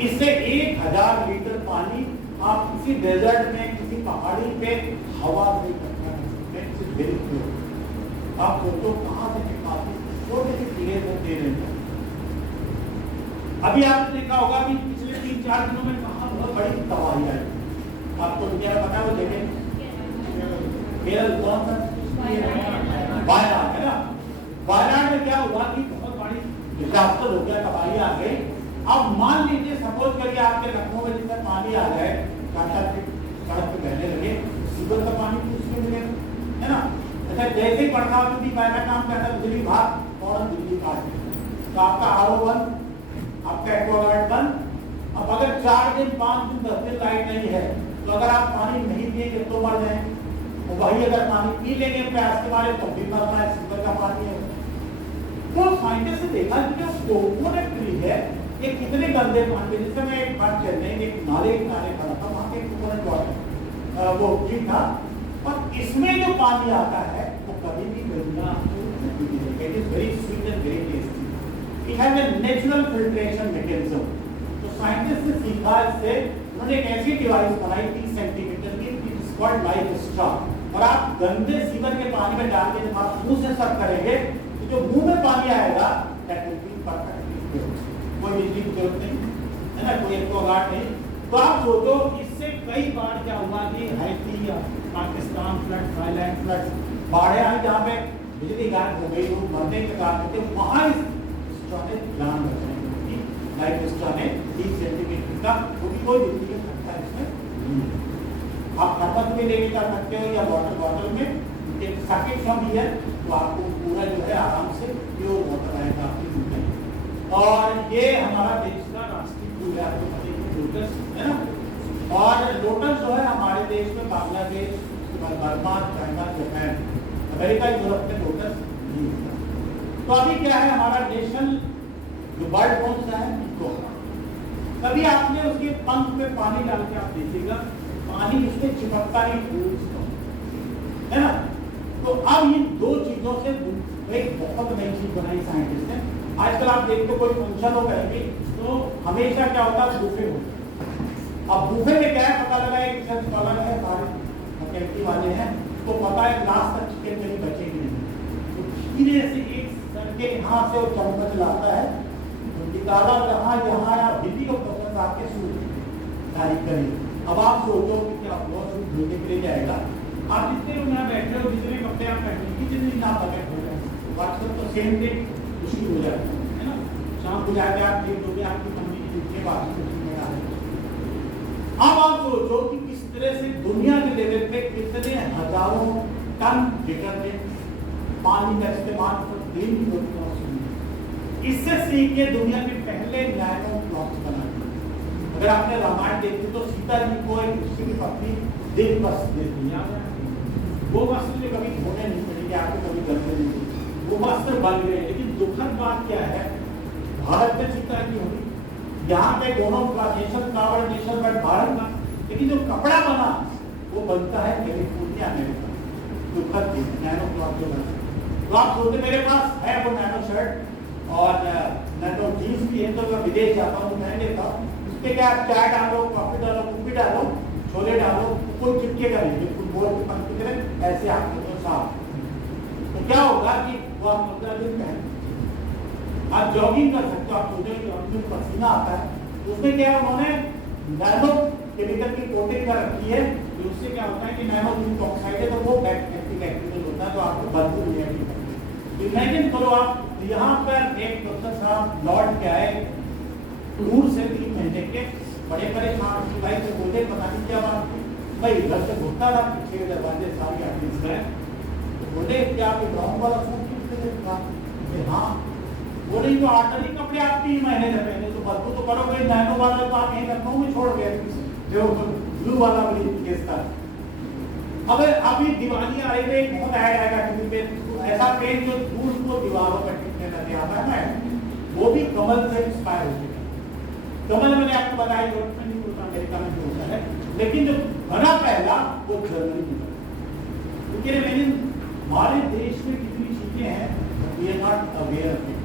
इससे 1000 लीटर पानी आप किसी डेजर्ट में, किसी पहाड़ी पे हवा से इकट्ठा कर सकते हैं। आप सोचो कहाँ से छोटे से कीड़े को दे रहे हैं। अभी आपने देखा होगा कि पिछले 3-4 दिनों में कहाँ बहुत बड़ी तबाही आई, आपको क्या पता है वो जगह केरल कौन सा, वायनाड है ना। वायनाड में क्या हुआ कि बहुत बड़ी डिजास्टर हो गया, तबाही आ गई। अब मान लीजिए सपोज करिए आपके लखनऊ में जितना पानी आ जाए, सड़क पे बहने लगे, सीवर का पानी भी उसमें मिलेगा, है ना। अच्छा जैसे ही प्रधानमंत्री पहला काम करता है बिजली भाग फौरन बिजली काट देता, तो आपका RO बंद, आपका एक्वागार्ड बंद। अब अगर 4 दिन 5 दिन 10 दिन लाइट नहीं है, तो अगर आप पानी नहीं पिएंगे तो मर जाएंगे, और वही अगर पानी पी लेंगे प्यास के मारे तो भी मरना है, सीवर का पानी है। तो साइंटिस्ट ने देखा कि जो कोकोनट ट्री है ये कितने गंदे पानी, जैसे मैं एक बार चेन्नई में एक नाले किनारे खड़ा था, वहाँ पे कोकोनट वाटर वो ठीक था, और इसमें जो पानी आता है वो कभी भी गंदा नहीं है। It is very sweet and very tasty. It has a natural filtration mechanism. तो साइंटिस्ट ने सीखा इससे, उन्होंने एक ऐसी डिवाइस बनाई 30 सेंटीमीटर की, it is called life straw, और आप गंदे सीवर के पानी में डाल के जब आप मुंह से सर्व करेंगे तो जो मुंह में पानी आएगा that will be perfectly pure. कोई बिजली की जरूरत नहीं है ना, कोई एक्वागार्ड नहीं। तो आप सोचो, इससे कई बार क्या हुआ कि हैती या पाकिस्तान फ्लड, थाईलैंड फ्लड, बाढ़ें आई जहाँ पे बिजली गायब हो गई, लोग मरने के कारण थे, वहाँ इस स्ट्रॉ ने जान बचाई, लाइफ स्ट्रॉ ने 30 सेंटीमीटर का, क्योंकि कोई बिजली का खर्चा इसमें आप नमक में लेके जा सकते हो या वाटर बॉटल में, एक सॉकेट कम है तो आपको पूरा जो है आराम से प्योर वाटर आएगा आपके मुंह में। और ये हमारा देश का राष्ट्रीय फूल है, आपको पता है लोटस है ना। और लोटस जो है हमारे देश में Bangladesh, Burma, China, Japan, America, Europe में लोटस नहीं होता। तो अभी क्या है, हमारा नेशनल जो बर्ड कौन सा है, पीकॉक। कभी आपने उसके पंख पे पानी डाल के आप देखिएगा, पानी उसमें चिपकता नहीं, है ना। तो अब इन दो चीजों से एक बहुत नई चीज बनाई साइंटिस्ट ने। आजकल आप देखते हो कोई फंक्शन हो कहीं तो हमेशा क्या होता है, बूफे होता है। अब बूफे में क्या है, पता लगा एक रिसर्च स्कॉलर है, फैकल्टी वाले हैं, तो पता है लास्ट तक चिकन कहीं बचेगी नहीं, तो धीरे से एक सर के यहाँ से वो चम्मच लाता है, निकाला यहाँ यहाँ या हिंदी को पसंद आपके सूट तारीफ करें। अब आप सोचो कि क्या बहुत सूट धोने के लिए जाएगा, आप जितने लोग यहाँ बैठे हो, जितने कपड़े आप पहने, कितने दिन आप बकेट हो जाए, आजकल तो सेम डे मुश्किल हो जाती है ना। शाम को जाके आप देख दोगे आपकी कंपनी की जुटने बात में आ रही है। अब आप सोचो कि किस तरह से दुनिया के लेवल पे कितने हजारों टन डिटर्जेंट पानी का इस्तेमाल दिन की होती है। इससे सीख के दुनिया के पहले नैनो ब्लॉक्स बनाए। अगर आपने रामायण देखी तो सीता जी को एक ऋषि की पत्नी दिन वस्त्र देती है, वो वस्त्र कभी धोने नहीं पड़ेंगे आपको, कभी गंदे नहीं, वो वस्त्र बन गए। लेकिन दुखद बात क्या है, भारत में सीता की होगी, यहाँ पे दोनों का नेशन का और नेशन बट भारत का, लेकिन जो कपड़ा बना वो बनता है कैलिफोर्निया अमेरिका। दुखद चीज नैनो क्लॉथ जो बना। तो आप सोचते मेरे पास है वो नैनो शर्ट और नैनो जीन्स भी है, तो मैं विदेश जाता हूँ मैं लेता हूँ, उसके क्या आप चाय डालो, कॉफी डालो, कॉफी डालो, छोले डालो, कोई चिपकेगा नहीं, बिल्कुल बोल के पंक्ति करें ऐसे आपके तो साफ। तो क्या होगा कि वो आप 15 दिन पहन, आप जॉगिंग कर सकते हो। आप सोचो जॉगिंग में पसीना आता है, तो उसमें क्या उन्होंने नैनो केमिकल की कोटिंग कर रखी है, तो उससे क्या होता है कि नैनो जिंक ऑक्साइड है, तो वो बैक्टीरियल होता है, तो आपको बदबू नहीं आएगी। इमेजिन करो आप यहाँ पर एक डॉक्टर साहब लौट के आए टूर से 3 महीने के, बड़े परेशान की भाई से बोलते पता नहीं क्या बात थी, भाई घर से घुटता था, पीछे दरवाजे सारी आर्टिस्ट है, तो बोले क्या आप ब्राउन वाला सूट किसने? हाँ बोले जो आर्टरी कपड़े आप 3 महीने से पहने, तो बदबू तो करो भाई, नैनो वाला तो आप यहीं लखनऊ में छोड़ गए, जो ब्लू वाला बड़ी केस था। अब अभी दिवाली आ रही है, बहुत ऐड आएगा टीवी पे, ऐसा पेन जो दूर को दीवारों पर टिकने लगे आता है ना, वो भी कमल से इंस्पायर हो गया। कमल मैंने आपको बताया यूरोप में नहीं होता, अमेरिका में भी होता है, लेकिन जो बना पहला वो जर्मनी में बना। क्योंकि मैंने हमारे देश में कितनी चीजें हैं we are not aware of it.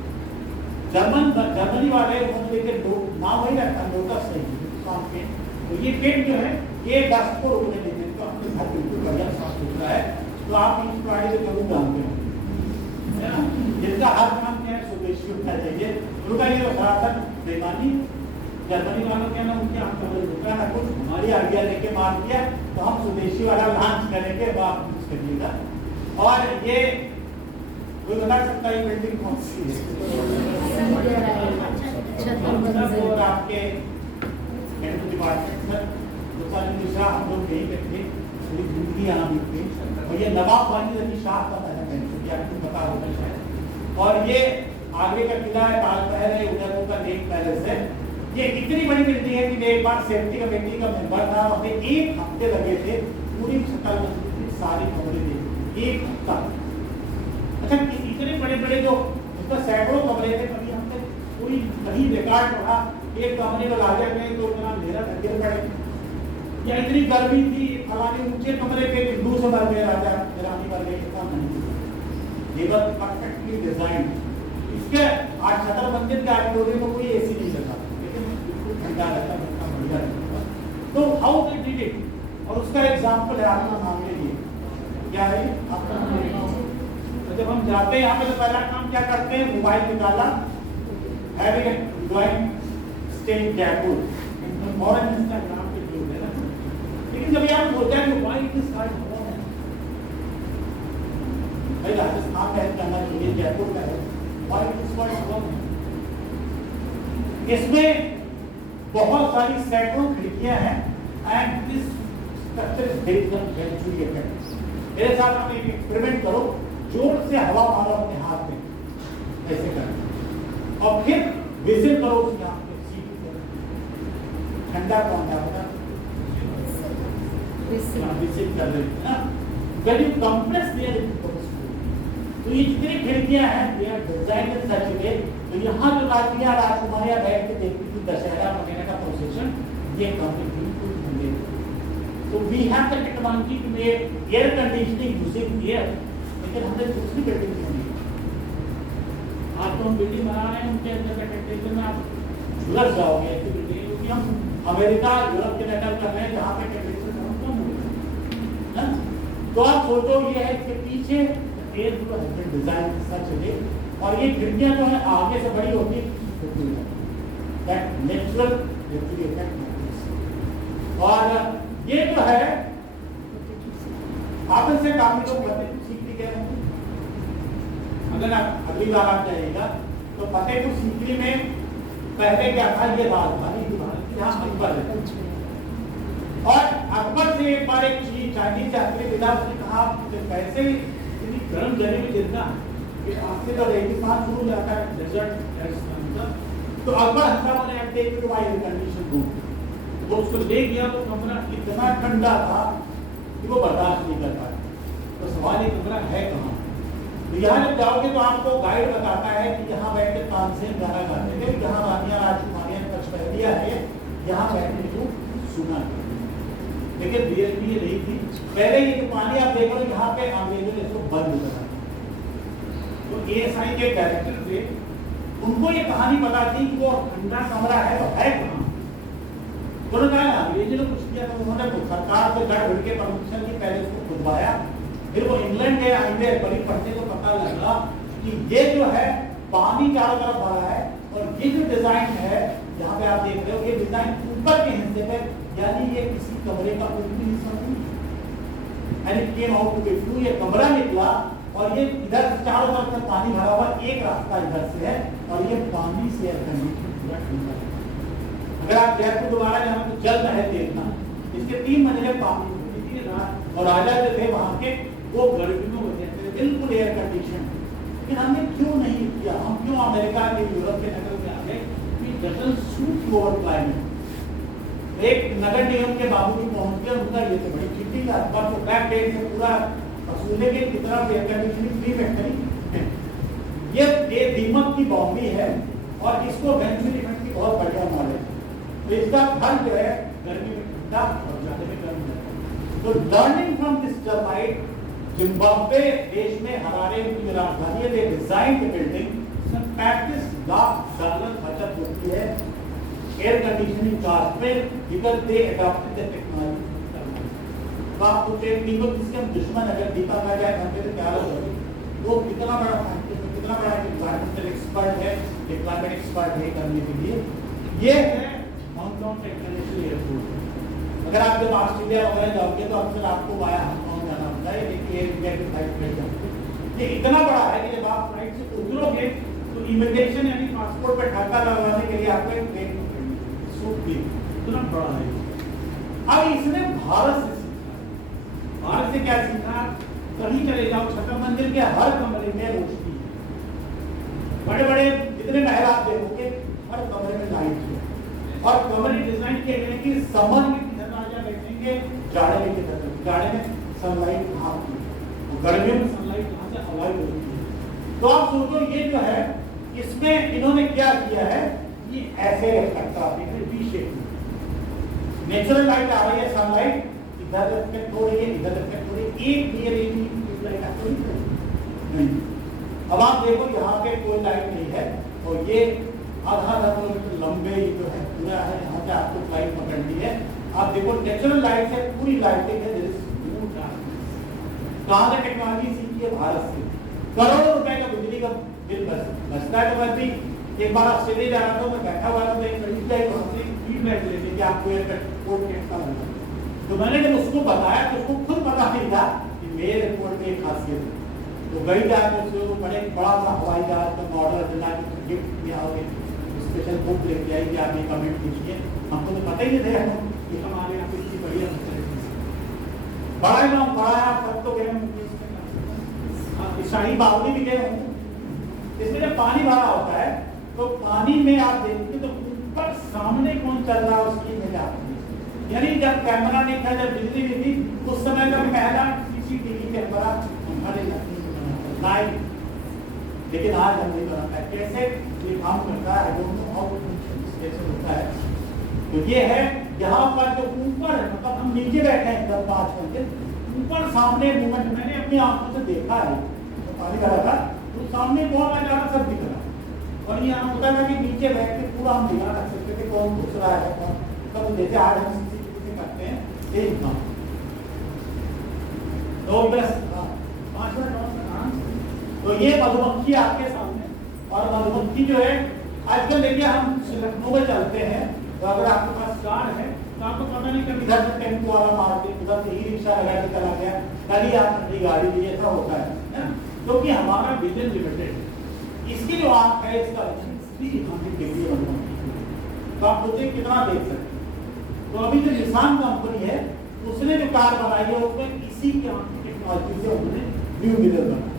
Germany वाले उन्होंने लेकर नाम वही रखा लोटस नहीं, तो ये पेन जो है ये डस्ट को रोकने देते हैं, तो अपने घर बिल्कुल बढ़िया साफ सुथरा है। तो आप इस प्राणी को जरूर जानते हैं, है ना, जिनका हर काम क्या है स्वदेशी होना चाहिए, उनका ये सरासर बेमानी। जर्मनी वालों के ना उनके हम कमल रुका ना कुछ हमारी आइडिया लेके मार दिया, तो हम स्वदेशी वाला लॉन्च करेंगे, वो आप कुछ करिएगा। और ये कोई बता सकता है बिल्डिंग कौन सी है? और आपके डिपार्टमेंट में दूसरा हम लोग यही करते पूरी जिंदगी यहाँ बीतती, और ये नवाब वाली रही शाह का है, आपको पता होगा शायद। और ये आगे का किला है, ताजमहल है, उदयपुर का लेक पैलेस है। ये इतनी बड़ी बिल्डिंग है कि एक बार सेफ्टी कमेटी का मेंबर था, हमें 1 हफ्ते लगे थे पूरी सकल सारी कमरे देखी, 1 हफ्ता। अच्छा इतने बड़े बड़े जो उसमें सैकड़ों कमरे थे, कभी हमने कोई कहीं रिकॉर्ड पढ़ा, एक कमरे में राजा गए तो इतना अंधेरा था गिर पड़े, या इतनी गर्मी थी फलाने ऊंचे कमरे के लू से मर गए राजा रानी मर गए, ऐसा नहीं। ये बस परफेक्टली डिजाइन। इसके आज छतर मंदिर के ऑडिटोरियम में कोई एसी नहीं लगा, लेकिन बिल्कुल ठंडा रहता, बिल्कुल बढ़िया रहता। तो हाउ दे डिड इट, और उसका एग्जांपल है आपका सामने ये क्या है आपका। तो जब हम जाते हैं यहाँ पे तो पहला काम क्या करते हैं, मोबाइल निकाला, having a drawing stain Jaipur और इंस्टाग्राम पे जो है ना, लेकिन जब यहाँ बोलते हैं मोबाइल की साइड भाई राजस्थान का कहना चाहिए, जयपुर का है, इसमें बहुत सारी सैकड़ों खिड़कियां हैं and this structure is based on venturi effect. मेरे साथ आप एक एक्सपेरिमेंट करो, जोर से हवा मारो अपने हाथ में ऐसे कर, और फिर विजिट करो उस यहाँ पे सीट पे, ठंडा कौन जाता है विजिट कर रहे हैं ना, when you compress their तो ये जितनी खिड़कियां हैं they are designed in such a way, तो यहाँ जो राजकियां राजकुमारियां बैठ के देखती थी दशहरा वगैरह का प्रोसेशन, ये कम्प्लीटली बिल्कुल ठंडे। तो we have the technology to make air conditioning using air, लेकिन हमने दूसरी बिल्डिंग क्यों नहीं? आज तो हम बिल्डिंग बना रहे हैं, उनके अंदर का टेम्परेचर में आप झुलस जाओगे ऐसी बिल्डिंग, क्योंकि हम अमेरिका यूरोप के नकल कर रहे हैं जहाँ पे टेम्परेचर बहुत कम हो। तो आप सोचो ये है इसके पीछे air flow has been designed such a way, और ये खिड़कियां जो है आगे से बड़ी होती है दैट नेचुरल वेंचुरी इफेक्ट। और ये जो है आप इनसे काफी लोग फतेहपुर सीकरी कह रहे हैं, अगर आप अगली बार आप जाइएगा तो फतेहपुर सीकरी में पहले क्या था, ये राजधानी थी भारत की, यहाँ अकबर है, और अकबर से एक बार एक चाइनीज यात्री मिला, उसने कहा कैसे इतनी गर्म जगह में गिरना कि आपसे तो रेगिस्तान शुरू हो जाता है, डेजर्ट, तो अकबर हंसा मैंने अब देख के एयर कंडीशन रूम, वो उसको ले गया तो कमरा इतना ठंडा था कि वो बर्दाश्त नहीं कर पाया। तो सवाल ये कमरा है कहाँ? तो यहाँ जब जाओगे तो आपको गाइड बताता है कि यहाँ बैठ के तानसेन गाना गाते थे, यहाँ रानियां राजकुमारियां पचपहलिया है, यहाँ बैठने को सुना, लेकिन रियलिटी ये नहीं थी। पहले ये जो पानी आप देख रहे हो यहाँ पे अंग्रेजों ने इसको बंद करा, तो एएसआई के डायरेक्टर थे, उनको ये कहानी पता थी कि वो ठंडा कमरा है तो है कहाँ। तो उन्होंने कहा अंग्रेजों ने कुछ किया, तो उन्होंने सरकार से गढ़ भिड़ के परमिशन की पहले उसको खुदवाया, फिर वो इंग्लैंड गए, आएंगे बड़ी पढ़ने को पता लगा कि ये जो है पानी चारों तरफ भरा है, और ये जो डिजाइन है यहाँ पे आप देख रहे हो, ये डिजाइन ऊपर के हिस्से पे, यानी ये किसी कमरे का ऊपरी हिस्सा नहीं, and it came out to be true, ये कमरा निकला और ये इधर चारों तरफ से पानी भरा हुआ, एक रास्ता इधर से है, और ये पानी से एयर कंडीशन पूरा ठंडा है। अगर आप जयपुर दोबारा जाना तो जल महल देखना, इसके 3 मंजिले पानी होती थी, और राजा जो थे वहां के वो गर्मियों में रहते थे बिल्कुल एयर कंडीशन। लेकिन हमने क्यों नहीं किया, हम क्यों अमेरिका के यूरोप के नगर में आ गए कि डजंट सूट योर क्लाइमेट। एक नगर निगम के बाबूजी पहुंच गया, उनका ये तो बड़ी चिट्ठी का अखबार को बैक डेट से पूरा वसूलने के कितना एयर कंडीशनिंग फ्री फैक्ट्री ये दीमक की बॉम्बी है, और इसको वेंचुरी इफेक्ट की बहुत बढ़िया नॉलेज है। तो इसका फल जो है गर्मी में ठंडा और ज्यादा में गर्म है। तो learning from this termite, Zimbabwe देश में हरारे की राजधानी है, दे डिजाइन द बिल्डिंग, $35 लाख बचत होती है एयर कंडीशनिंग कॉस्ट पे, because they adopted the technology. तो आप कुछ एक टीम जिसके हम दुश्मन, अगर दीपा का जाए घर पे तो क्या होगा, वो कितना बड़ा साइंटिस्ट, कितना बड़ा एनवायरमेंटल एक्सपर्ट है, क्लाइमेट एक्सपर्ट है करने के लिए। ये है हांगकांग इंटरनेशनल एयरपोर्ट। अगर आप जब ऑस्ट्रेलिया वगैरह जाओगे तो अक्सर आपको वाया हांगकांग जाना होता है, लेकिन एयर इंडिया की फ्लाइट मिल जाती है। ये इतना बड़ा है कि जब आप फ्लाइट से उतरोगे तो इमिग्रेशन यानी पासपोर्ट पर ढाका लगाने के लिए आपको एक ट्रेन इतना बड़ा है। अब इसने भारत से सीखा, भारत से क्या सीखा, कहीं चले जाओ छठा मंदिर के हर कमरे में रोशनी, बड़े बड़े जितने महल आप देखोगे हर कमरे में लाइट है, और कमरे डिजाइन किए गए कि समर में किधर राजा बैठेंगे, जाड़े में किधर, जाड़े में सनलाइट कहाँ होती है, गर्मियों में सनलाइट कहाँ से अवॉइड होती है। तो आप सोचो ये जो है इसमें इन्होंने क्या किया है, ये ऐसे ट्रैफिक है वी शेप में। नेचुरल लाइट आ रही है, सनलाइट इधर रिफ्लेक्ट हो रही है, इधर रिफ्लेक्ट हो रही है, एक नियर ट्यूबलाइट आपको नहीं। अब आप देखो यहाँ पे कोई लाइट नहीं है और ये आधा किलोमीटर लंबे जो है पूरा है, यहाँ से आपको लाइट पकड़नी है। आप देखो नेचुरल लाइट से पूरी लाइटिंग है, कहाँ से टेक्नोलॉजी सीखी है, भारत से। करोड़ों रुपए का बिजली का बिल बचता है। तो मैं भी एक बार ऑस्ट्रेलिया जा रहा था, मैं बैठा हुआ था, एक बड़ी लाइट फीडबैक लेके कि आपको एयरपोर्ट कैसा लगा। तो मैंने जब उसको बताया तो उसको खुद पता नहीं था कि मेरे एयरपोर्ट में एक खासियत है। तो गई जाकर उसको बड़े बड़ा सा हवाई जहाज का मॉडल दिला के गिफ्ट दिया हो, स्पेशल बुक लेके आई कि आप ये कमेंट कीजिए। हमको तो पता ही नहीं था कि हमारे यहाँ पे इतनी बढ़िया बड़ा नाम बड़ा है, सब तो गए शाही बावली भी गए होंगे। इसमें जब पानी भरा होता है तो पानी में आप देखते तो ऊपर सामने कौन चल रहा है उसकी इमेज आती है। यानी जब कैमरा नहीं था, जब बिजली नहीं थी, उस समय का पहला सीसीटीवी कैमरा हमारे लाइव, लेकिन आज हम नहीं बनाता है। कैसे ये काम करता है, कैसे होता है। तो ये है यहाँ पर जो ऊपर, मतलब हम नीचे बैठे हैं 10-5 घंटे, ऊपर सामने मूवमेंट मैंने अपनी आंखों से देखा है। तो पानी भरा था तो सामने बहुत अचानक सब दिख रहा, और ये होता था कि नीचे बैठ के पूरा हम निगाह रख सकते थे कौन घुस रहा है कौन, तब जैसे आज हम सीसीटीवी से करते हैं एक काम। तो बस 5 मिनट। तो ये मधुमक्खी आपके सामने, और मधुमक्खी जो है आजकल देखिए हम लखनऊ में चलते हैं, तो अगर आपके पास कार है तो आपको पता नहीं कभी इधर से टेम्पो वाला मार के उधर से ई रिक्शा लगा के चला गया, कल ही आप अपनी गाड़ी ली, ऐसा होता है ना, क्योंकि हमारा विजन लिमिटेड। इसकी जो आंख है इसका 300 डिग्री तो आप सोचिए कितना देख सकते हैं। तो अभी जो निशान कंपनी है उसने जो कार बनाई है उसमें इसी के आंख की टेक्नोलॉजी से उन्होंने व्यू मिरर बनाया।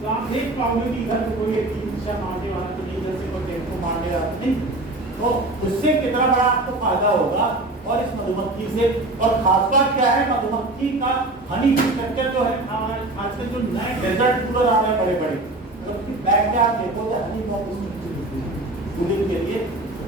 तो आप देख पाओगे कि इधर कोई एक रिक्शा मारने वाला तो नहीं, इधर से कोई टेम्पो मारने वाला नहीं, तो उससे कितना बड़ा आपको फायदा होगा। और इस मधुमक्खी से, और खास बात क्या है, मधुमक्खी का हनी स्ट्रक्चर जो है आजकल जो नए डेजर्ट कूलर आ रहे हैं बड़े बड़े, तो बैक में आप देखोगे हनी कूलिंग के लिए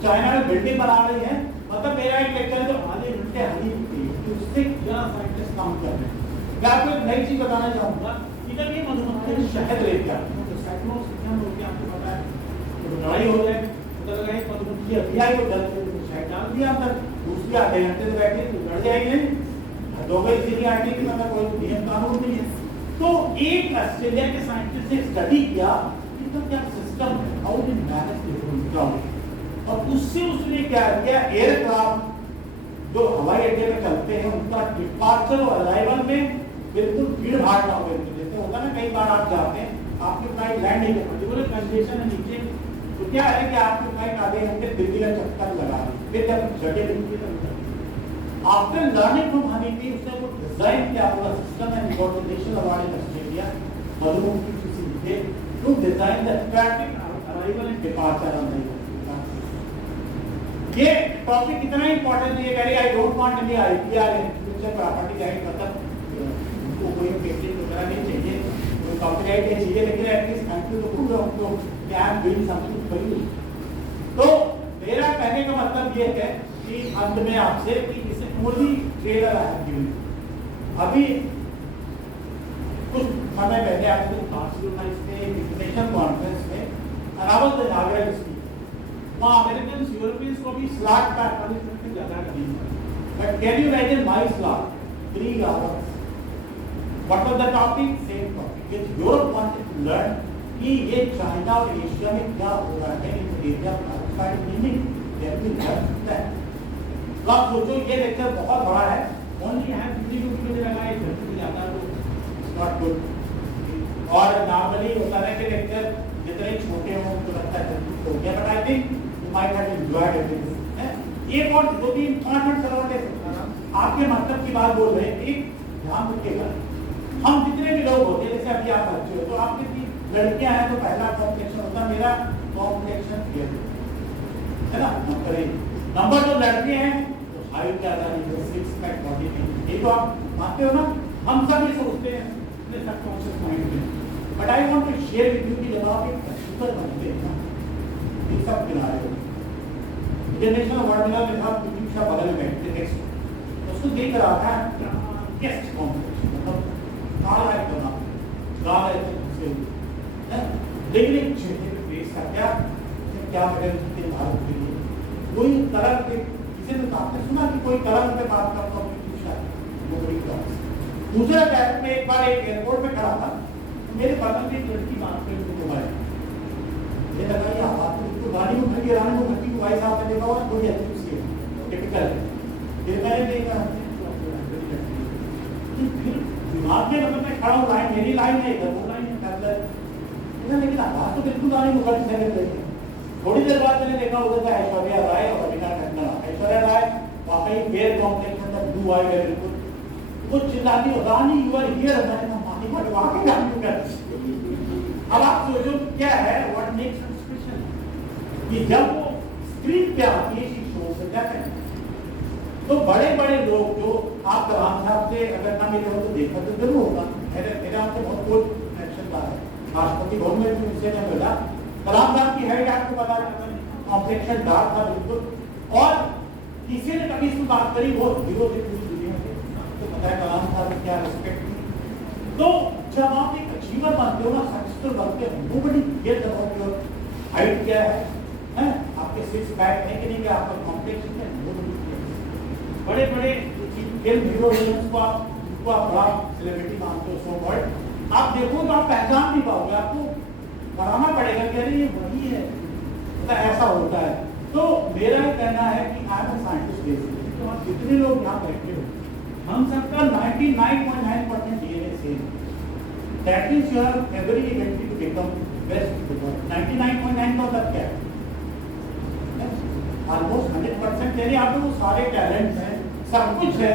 चाइना में बिल्डिंग बना रही है। मतलब मेरा एक लेक्चर जो आधे घंटे हनी की उससे क्या साइंटिस्ट काम कर रहे हैं। मैं आपको एक नई चीज बताना चाहूंगा कि जब ये मधुमक्खी शहद लेके आती है तो सैकड़ों सीजन हो गया, आपको पता है, तो लड़ाई हो जाए तो लगा एक मधुमक्खी अभी आई वो जल के शहद डाल दिया अंदर, दूसरी आधे घंटे से बैठी तो लड़ जाएगी, दो गई सीधी आटी की, मतलब कोई नियम कानून नहीं है। तो एक ऑस्ट्रेलिया के साइंटिस्ट ने स्टडी किया कि तो क्या सिस्टम है, हाउ दे मैनेज दिस, और उससे उसने क्या किया, एयरक्राफ्ट जो हवाई अड्डे में चलते हैं उनका डिपार्चर और अराइवल में बिल्कुल भीड़ भाड़ ना हो, जैसे होता है ना कई बार आप जाते हैं आपकी फ्लाइट लैंड नहीं कर पाती, बोले कंजेशन है नीचे, तो क्या है कि आपकी फ्लाइट आधे घंटे दिल्ली का चक्कर लगा रही, फिर जब जगह मिलती है after learning from honey bee उसने वो डिजाइन किया पूरा system and got the national award in Australia मधुमक्खी किसी के to design the traffic arrival and departure on the. ये टॉपिक इतना इंपॉर्टेंट है, कह रही I don't want any IPR intellectual property right, मतलब उनको कोई पेटेंट वगैरह नहीं चाहिए, कोई कॉपीराइट नहीं चाहिए, लेकिन एटलीस्ट थैंक यू तो पूरा उनको can doing something for you. तो मेरा कहने का मतलब ये है कि अंत में आपसे कि इसे ओनली ट्रेलर है। अभी कुछ समय पहले आपको बार्सिलोना में इंटरनेशनल कॉन्फ्रेंस में अरावल द नागरिक स्पीच, वहाँ अमेरिकन यूरोपियंस को भी स्लॉट का 48 मिनट से ज़्यादा नहीं है, but can you imagine my slot 3 hours? What was the topic? Same topic, Europe wanted to learn कि ये चाइना और एशिया में क्या हो रहा है in area of outside meaning, can we learn that. तो आप सोचो ये लेक्चर बहुत बड़ा है, ओनली है 52 मुझे लगा है जल्दी जाता तो नॉट गुड। और नॉर्मली होता है कि लेक्चर जितने छोटे हों तो लगता है जल्दी हो गया, but I think you might have enjoyed it. ये और 2-3-5 मिनट चला ले आपके मतलब की बात बोल रहे हैं कि ध्यान रखिएगा, हम जितने भी लोग होते हैं, जैसे अभी आप बच्चे हो तो आपके भी लड़कियां हैं तो पहला कॉम्प्लेक्शन होता है मेरा कॉम्प्लेक्शन है ना, नंबर 2 लड़के हैं तो हाइट ज्यादा नहीं है, 6 पैक बॉडी नहीं, ये तो आप मानते हो ना, हम सब ये सोचते हैं अपने सबकॉन्शियस माइंड में। But I want to share with you कि जब आप एक कंप्यूटर बनते हैं ना, ये सब किनारे हो इंटरनेशनल अवार्ड मिला, मेरे साथ पीटी उषा बगल में बैठते टेक्स्ट उसको देख रहा था गेस्ट कॉम्पिटिशन, मतलब काला एकदम गाल ऐसे लेकिन एक चेहरे पे पेश था क्या मगर जितने भारत के लिए कोई कलर पे किसी ने आपने सुना कि कोई कलर पे बात करता हूँ पीटी उषा, वो बड़ी क्लास। दूसरा टाइम में एक बार एक एयरपोर्ट पे खड़ा था, मेरे बगल में एक लड़की बात कर रही मोबाइल, ये लगा ये आवाज तो गाड़ी में खड़ी रानी को घंटी को भाई साहब ने देखा हुआ थोड़ी अच्छी सी है टिपिकल है, फिर मैंने देखा फिर दिमाग में मतलब मैं खड़ा हूँ, लाइन मेरी लाइन है इधर, वो लाइन है इधर, लेकिन आवाज तो बिल्कुल रानी मुखर्जी से लग रही है। थोड़ी देर बाद मैंने देखा उधर से ऐश्वर्या राय और रवीना टंडन। ऐश्वर्या राय वाकई फेयर कॉम्प्लेक्शन में ब्लू आई है बिल्कुल, वो चिल्लाती रानी यू आर हियर, मैंने मानी बट वाकई रानी कर। अब आप सोचो क्या है व्हाट मेक्स अ स्पेशल, कि जब वो स्क्रीन पे आती है शो से क्या करें, तो बड़े बड़े लोग जो आप कलाम साहब से अगर ना मिले हो तो देखा तो जरूर होगा, मेरे आपसे बहुत कोई कनेक्शन रहा है, राष्ट्रपति भवन में भी मुझसे नहीं मिला, कलाम साहब की हाइट आपको पता है कॉम्प्लेक्शन डार्क था बिल्कुल, और किसी ने कभी इसमें बात करी वो हीरो से पूरी दुनिया से, तो पता है कलाम साहब की क्या रिस्पेक्ट थी। तो जब आप एक अचीवर बनते हो ना, सक्सेसफुल बनते हो, nobody cares about your height क्या है, आपके सिक्स पैक है कि नहीं, क्या आपका कॉम्प्लेक्शन है, बड़े बड़े फिल्म हीरो हीरोइंस को आप बड़ा सेलिब्रिटी मानते हो सो कॉल्ड, आप देखो तो आप पहचान नहीं पाओगे, आपको बनाना पड़ेगा कि अरे ये वही है, तो ऐसा होता है। तो मेरा ये कहना है कि आई एम साइंटिस्ट बेसिकली, तो आप जितने लोग यहाँ बैठे हो, हम सबका 99.9% DNA same, that means you are every ability to become best in the world. 99.9 का मतलब क्या है, ऑलमोस्ट 100%, यानी आप लोग सारे टैलेंट हैं, सब कुछ है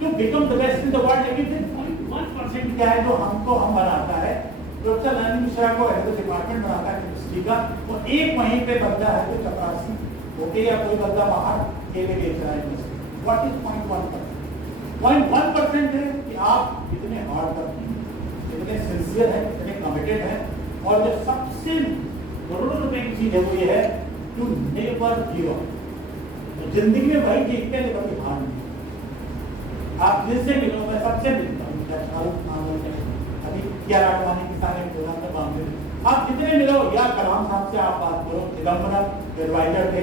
to become the best in the world, लेकिन फिर 0.1% क्या है जो हमको हम बनाता है, प्रोफेसर नरेंद्र मिश्रा को हेड डिपार्टमेंट बनाता है केमिस्ट्री का, वो एक वहीं पे बंदा है जो चपरासी होके या कोई बंदा बाहर केले बेच रहा है। What is 0.1%? 0.1% है कि आप इतने हार्ड वर्किंग, इतने सिंसियर हैं, इतने कमिटेड हैं, और जो सबसे करोड़ों रुपए की चीज है वो ये है टू नेवर गिव अप। जिंदगी में भाई जीतते हैं कभी हार नहीं। आप जिससे मिलो, मैं सबसे मिलता हूँ, क्या शाहरुख खान हो, अभी क्या राठवानी के साथ प्रोग्राम में मामले, आप जितने मिलो, या कलाम साहब से आप बात करो, चिदम्बरम एडवाइजर थे,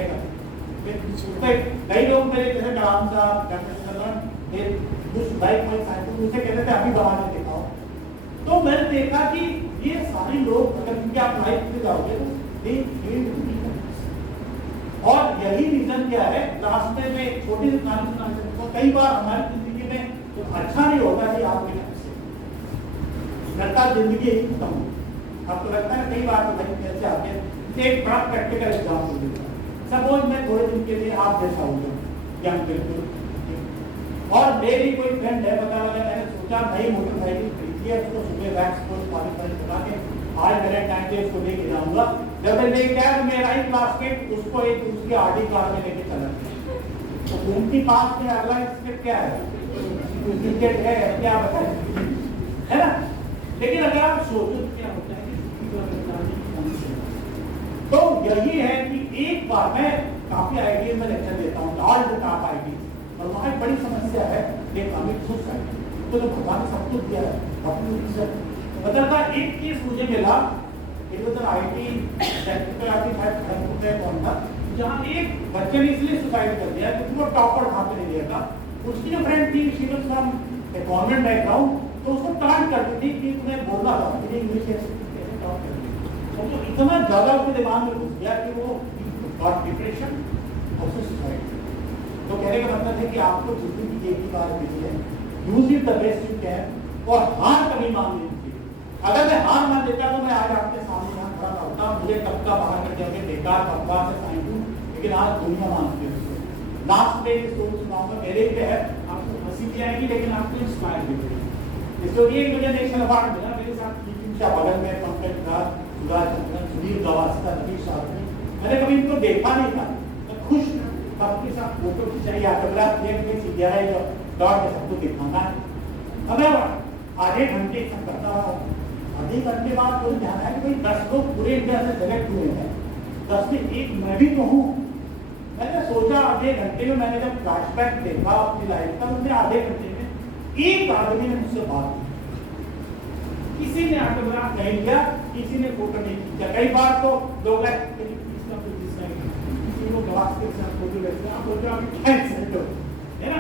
कई लोग मेरे जैसे कलाम साहब कुछ भाई कोई साइंटिस्ट मुझसे कहते थे अभी बहाने दिखाओ, तो मैंने देखा कि ये सारे लोग अगर क्योंकि आप लाइफ में जाओगे तो और यही रीजन क्या है, रास्ते में छोटी सी कहानी सुनाते तो कई बार हमारी जिंदगी में तो अच्छा नहीं होता है आपके लगता जिंदगी यही खत्म हो, आपको लगता है कई बार तो भाई कैसे आते हैं। एक बड़ा प्रैक्टिकल एग्जाम्पल देता हूँ, सपोज मैं थोड़े दिन के लिए आप जैसा हो जाऊँ, बिल्कुल, और मेरी कोई फ्रेंड है, पता लगा मैंने सोचा नई मोटरसाइकिल खरीदी है, उसको सुबह वैक्स को क्वालिफाई करा के आज मेरे टाइम पे उसको लेके जाऊंगा, जब मैं लेके आया तो मेरा ही क्लासमेट उसको एक उसकी आरडी कार में लेके चला गया, तो उनकी पास में अगला स्टेप क्या है, क्रिकेट है क्या बताए, है ना। लेकिन अगर आप सोचो तो क्या होता है, तो यही है कि एक बार मैं काफी आईटीज में लेक्चर देता हूँ, ऑल द टॉप आईटीज, और वहाँ एक बड़ी समस्या है, एक अमित खुश है तो भगवान ने सब कुछ दिया है, अपनी रिसर्च बता था। एक केस मुझे मिला, आईटी कौन था, जहाँ एक बच्चे ने इसलिए सुसाइड कर दिया क्योंकि वो टॉपर था नहीं दिया था, उसकी जो फ्रेंड थी she was from government background, तो उसको टांट करती थी कि तुम्हें बोलना था कि इंग्लिश कैसे टॉप करती, तो इतना ज्यादा उसके दिमाग में घुस गया कि वो गॉट डिप्रेशन और सुसाइड। तो कहने का मतलब है कि आपको जिंदगी एक ही बार मिली है, use it the best you can, और हार कभी मान नहीं चाहिए। अगर मैं हार मान लेता तो मैं आज आपके सामने यहाँ खड़ा होता, मुझे कब का बाहर कर दिया बेकार बकवास है साइंस, लेकिन आज दुनिया मानती है उसको। लास्ट में स्टोरी सुनाऊंगा, मेरे पे है, आपको हंसी भी आएगी लेकिन आपको इंस्पायर भी करेगी। इसको ये मुझे नेशनल अवार्ड मिला, मेरे साथ पीटी बगल में पंकज राज, सुधा चंद्रन, सुनील गावस्कर, रवीश शास्त्री, मैंने कभी इनको देखा नहीं था, मैं खुश सबके साथ फोटो खिंचाई, ऑटोग्राफ लिए, सीधे डॉट सबको दिखाना है। अब मैं आधे घंटे सब करता रहा, आधे घंटे बाद मुझे ध्यान आया कि भाई 10 लोग पूरे इंडिया से सेलेक्ट हुए हैं, 10 में एक मैं भी तो हूँ। मैंने सोचा आधे घंटे में, मैंने जब फ्लैशबैक देखा अपनी लाइफ का, मुझे आधे घंटे में एक आदमी ने मुझसे बात की, किसी ने ऑटोग्राफ नहीं लिया, किसी ने फोटो नहीं खींचा। कई बार तो लोग किसी को ग्लास के साथ फोटो लेते हैं, आप बोलते हो आप थैंक्स है ना।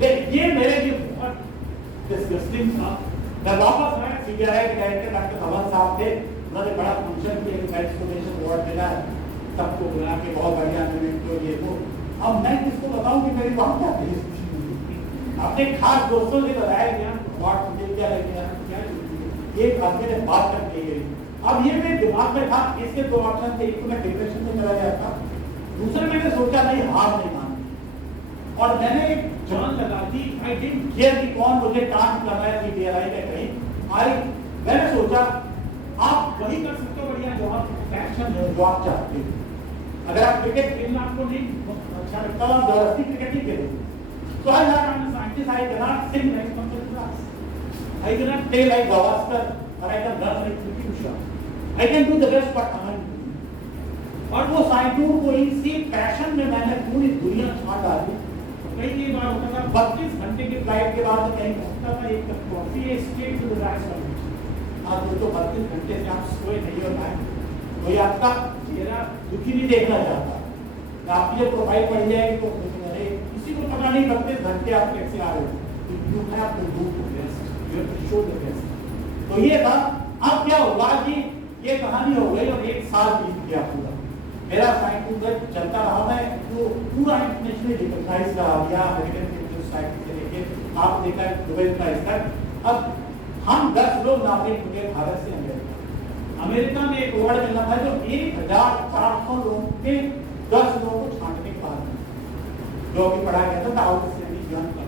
लेकिन ये मेरे लिए बहुत डिस्गस्टिंग था। मैं वापस आया, सीबीआई के डायरेक्टर डॉक्टर धवन साहब थे, उन्होंने बड़ा फंक्शन किया कि एक्सपोनेंशियल अवार्ड मिला, सबको बुला के बहुत बढ़िया मूवमेंट को ये वो। अब मैं किसको बताऊं कि मेरी बात क्या थी, अपने खास दोस्तों से बताया गया अवार्ड मुझे क्या लगेगा, क्या एक आदमी ने बात करके गई। अब ये मेरे दिमाग में था, इसके दो ऑप्शन थे, एक तो मैं डिप्रेशन में चला गया था, दूसरा मैंने सोचा नहीं हार नहीं माननी, और मैंने एक जान लगा दी। आई डिडंट केयर कि कौन मुझे टास्क कर रहा है सीबीआई का कहीं। मैंने सोचा आप वही कर सकते हो बढ़िया जो आप पैशन है, जो आप चाहते हो। अगर आप क्रिकेट खेलना आपको नहीं अच्छा लगता, आप जबरदस्ती क्रिकेट नहीं खेलोगे। So I am a scientist, I cannot sing like Michael Jackson, I cannot play like Gavaskar, or I can run like P.T. Usha. I can do the rest, but I can't do। और वो scientist को इसी passion में मैंने पूरी दुनिया छा डाली। कई बार होता था 32 घंटे की फ्लाइट के बाद कहीं पहुंचता था, एक cup coffee straight to relax करना। आज तो 32 घंटे से आप सोए नहीं हो पाए, कोई आपका चेहरा दुखी नहीं देखना चाहता। आपकी जब प्रोफाइल पड़ जाएगी तो अरे किसी को पता नहीं 32 घंटे आप कैसे आ रहे हो। You have to do best, you have to show the best. तो ये था। अब क्या होगा कि ये कहानी हो गई और एक साल बीत गया पूरा, मेरा साइंटिस्ट चलता रहा, मैं जो पूरा इंटरनेशनली रिकॉग्नाइज रहा या अमेरिकन सोसाइटी से लेके आप देखा नोबेल प्राइज तक। अब हम 10 लोग नागरिक हुए भारत से अमेरिका। अमेरिका में एक अवार्ड मिलना था जो 1400 लोगों के 10 लोगों को छांटने के बाद जो भी पढ़ा गया था आउट स्टैंडिंग ज्ञान का।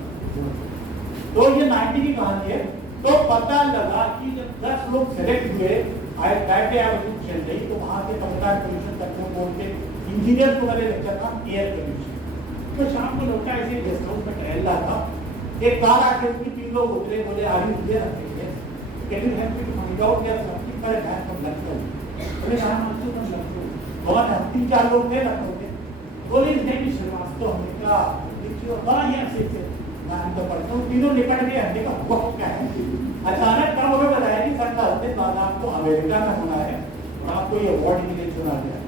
तो ये 90 की कहानी है। तो पता लगा कि जब 10 लोग सेलेक्ट हुए, आए बैठे चेन्नई, तो वहां के तमिलनाडु पोल्यूशन कंट्रोल बोर्ड के इंजीनियर को मैंने लेक्चर था एयर पोल्यूशन। तो शाम को लौटा ऐसे गेस्ट हाउस में टहल रहा था, एक कार आके उसकी 3 लोग उतरे, बोले आगे मुझे रखेंगे, can you help me to find out यार something for a man from Lucknow. बोले कहां मानते हो लखनऊ? और 3-4 लोग थे लखनऊ के। बोले नहीं श्रीवास्तव, हमने कहा देखिए हां ये ऐसे मैं तो पढ़ता हूँ, तीनों निकट गए। हमने कहा वो क्या है? अचानक तब हमें बताया कि सर हफ्ते बाद आपको अमेरिका में होना है और आपको ये अवार्ड के लिए चुना गया।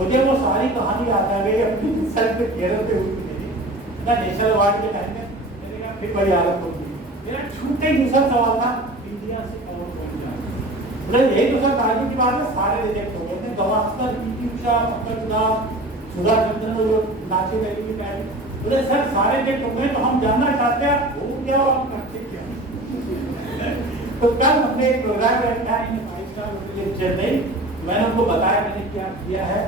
मुझे वो सारी कहानी याद आ गई अपनी सेल्फ केयर पे हुई मेरी ना नेशनल अवार्ड के टाइम में। मैंने कहा फिर बड़ी हालत होगी। मेरा छूटे दूसरा सवाल था इंडिया से कौन कौन जाए। बोले यही दूसरा तारीख की बात है, सारे रिजेक्ट हो गए थे। गवास्कर, पी.टी. उषा, सुधा चंद्रन जो नाचे गए की टाइम। बोले सर सारे रिजेक्ट हो गए, तो हम जानना चाहते हैं वो क्या और आप करते क्या। तो कल हमने एक प्रोग्राम रखा है 5 स्टार होटल चेन्नई, मैंने उनको बताया मैंने क्या किया है,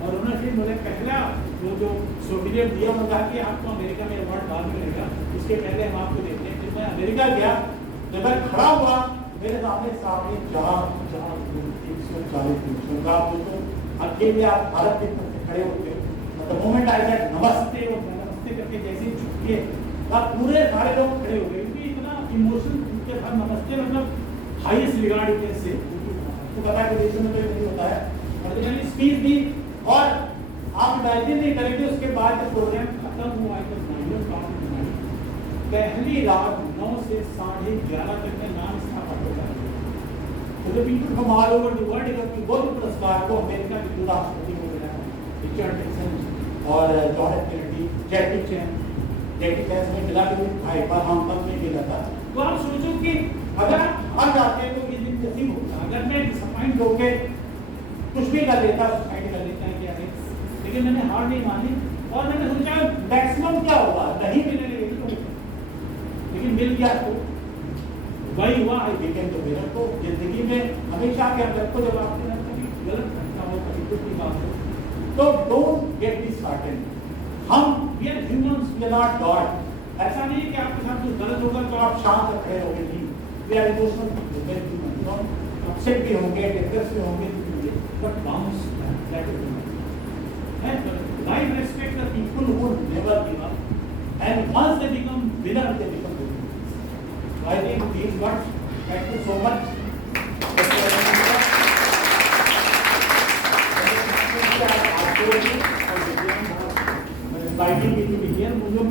और उन्होंने फिर मुझे पहला वो जो सोविनियर दिया, उन्होंने कहा कि आपको अमेरिका में अवार्ड बाद में मिलेगा, इसके पहले हम आपको देते हैं। जब मैं अमेरिका गया, जब मैं खड़ा हुआ मेरे सामने 140 अकेले आप भारत के खड़े होते हो, मतलब मोमेंट आई सेड नमस्ते, और नमस्ते करके जैसे झुके पूरे सारे लोग खड़े हो गए, क्योंकि इतना इमोशन उनके साथ नमस्ते मतलब highest regard you can say. तो पता है विदेशों में तो ये नहीं होता है। और जब मैंने स्पीच दी और आप इमेजिन नहीं करेंगे, उसके बाद जब प्रोग्राम खत्म हुआ पहली रात 9 से 11:30 तक में नाम स्थापित हो गया। तो people from all over the world का वो पुरस्कार को अमेरिका के राष्ट्रपति को मिला है, रिचर्ड निक्सन और जॉन एफ कैनेडी, जैकी चैन में मिला के भाई पर हांगकांग में मिला था। तो आप सोचो कि अगर आप हार जाते हैं तो ये दिन नसीब होता। अगर मैं डिसअपॉइंट होके कुछ भी कर लेता, सुसाइड कर लेता है क्या है, लेकिन मैंने हार नहीं मानी और मैंने सोचा मैक्सिमम क्या होगा, नहीं मिलने लगे, लेकिन मिल गया तो वही हुआ। I became the winner. तो जिंदगी में हमेशा के अंदर को जब आपके अंदर कभी गलत घटना हो, कभी कुछ भी बात हो, तो डोंट गेट मी स्टार्टेड। हम we are humans, we are not god. ऐसा नहीं है कि आपके साथ कुछ गलत होगा तो आप शांत खड़े होंगे, नहीं। We are emotional people, upset भी होंगे, डिप्रेस भी होंगे, but bounce that is life respect the people who never give up and once they become winner they become winner. I think these words thank you so much. fighting into Indian,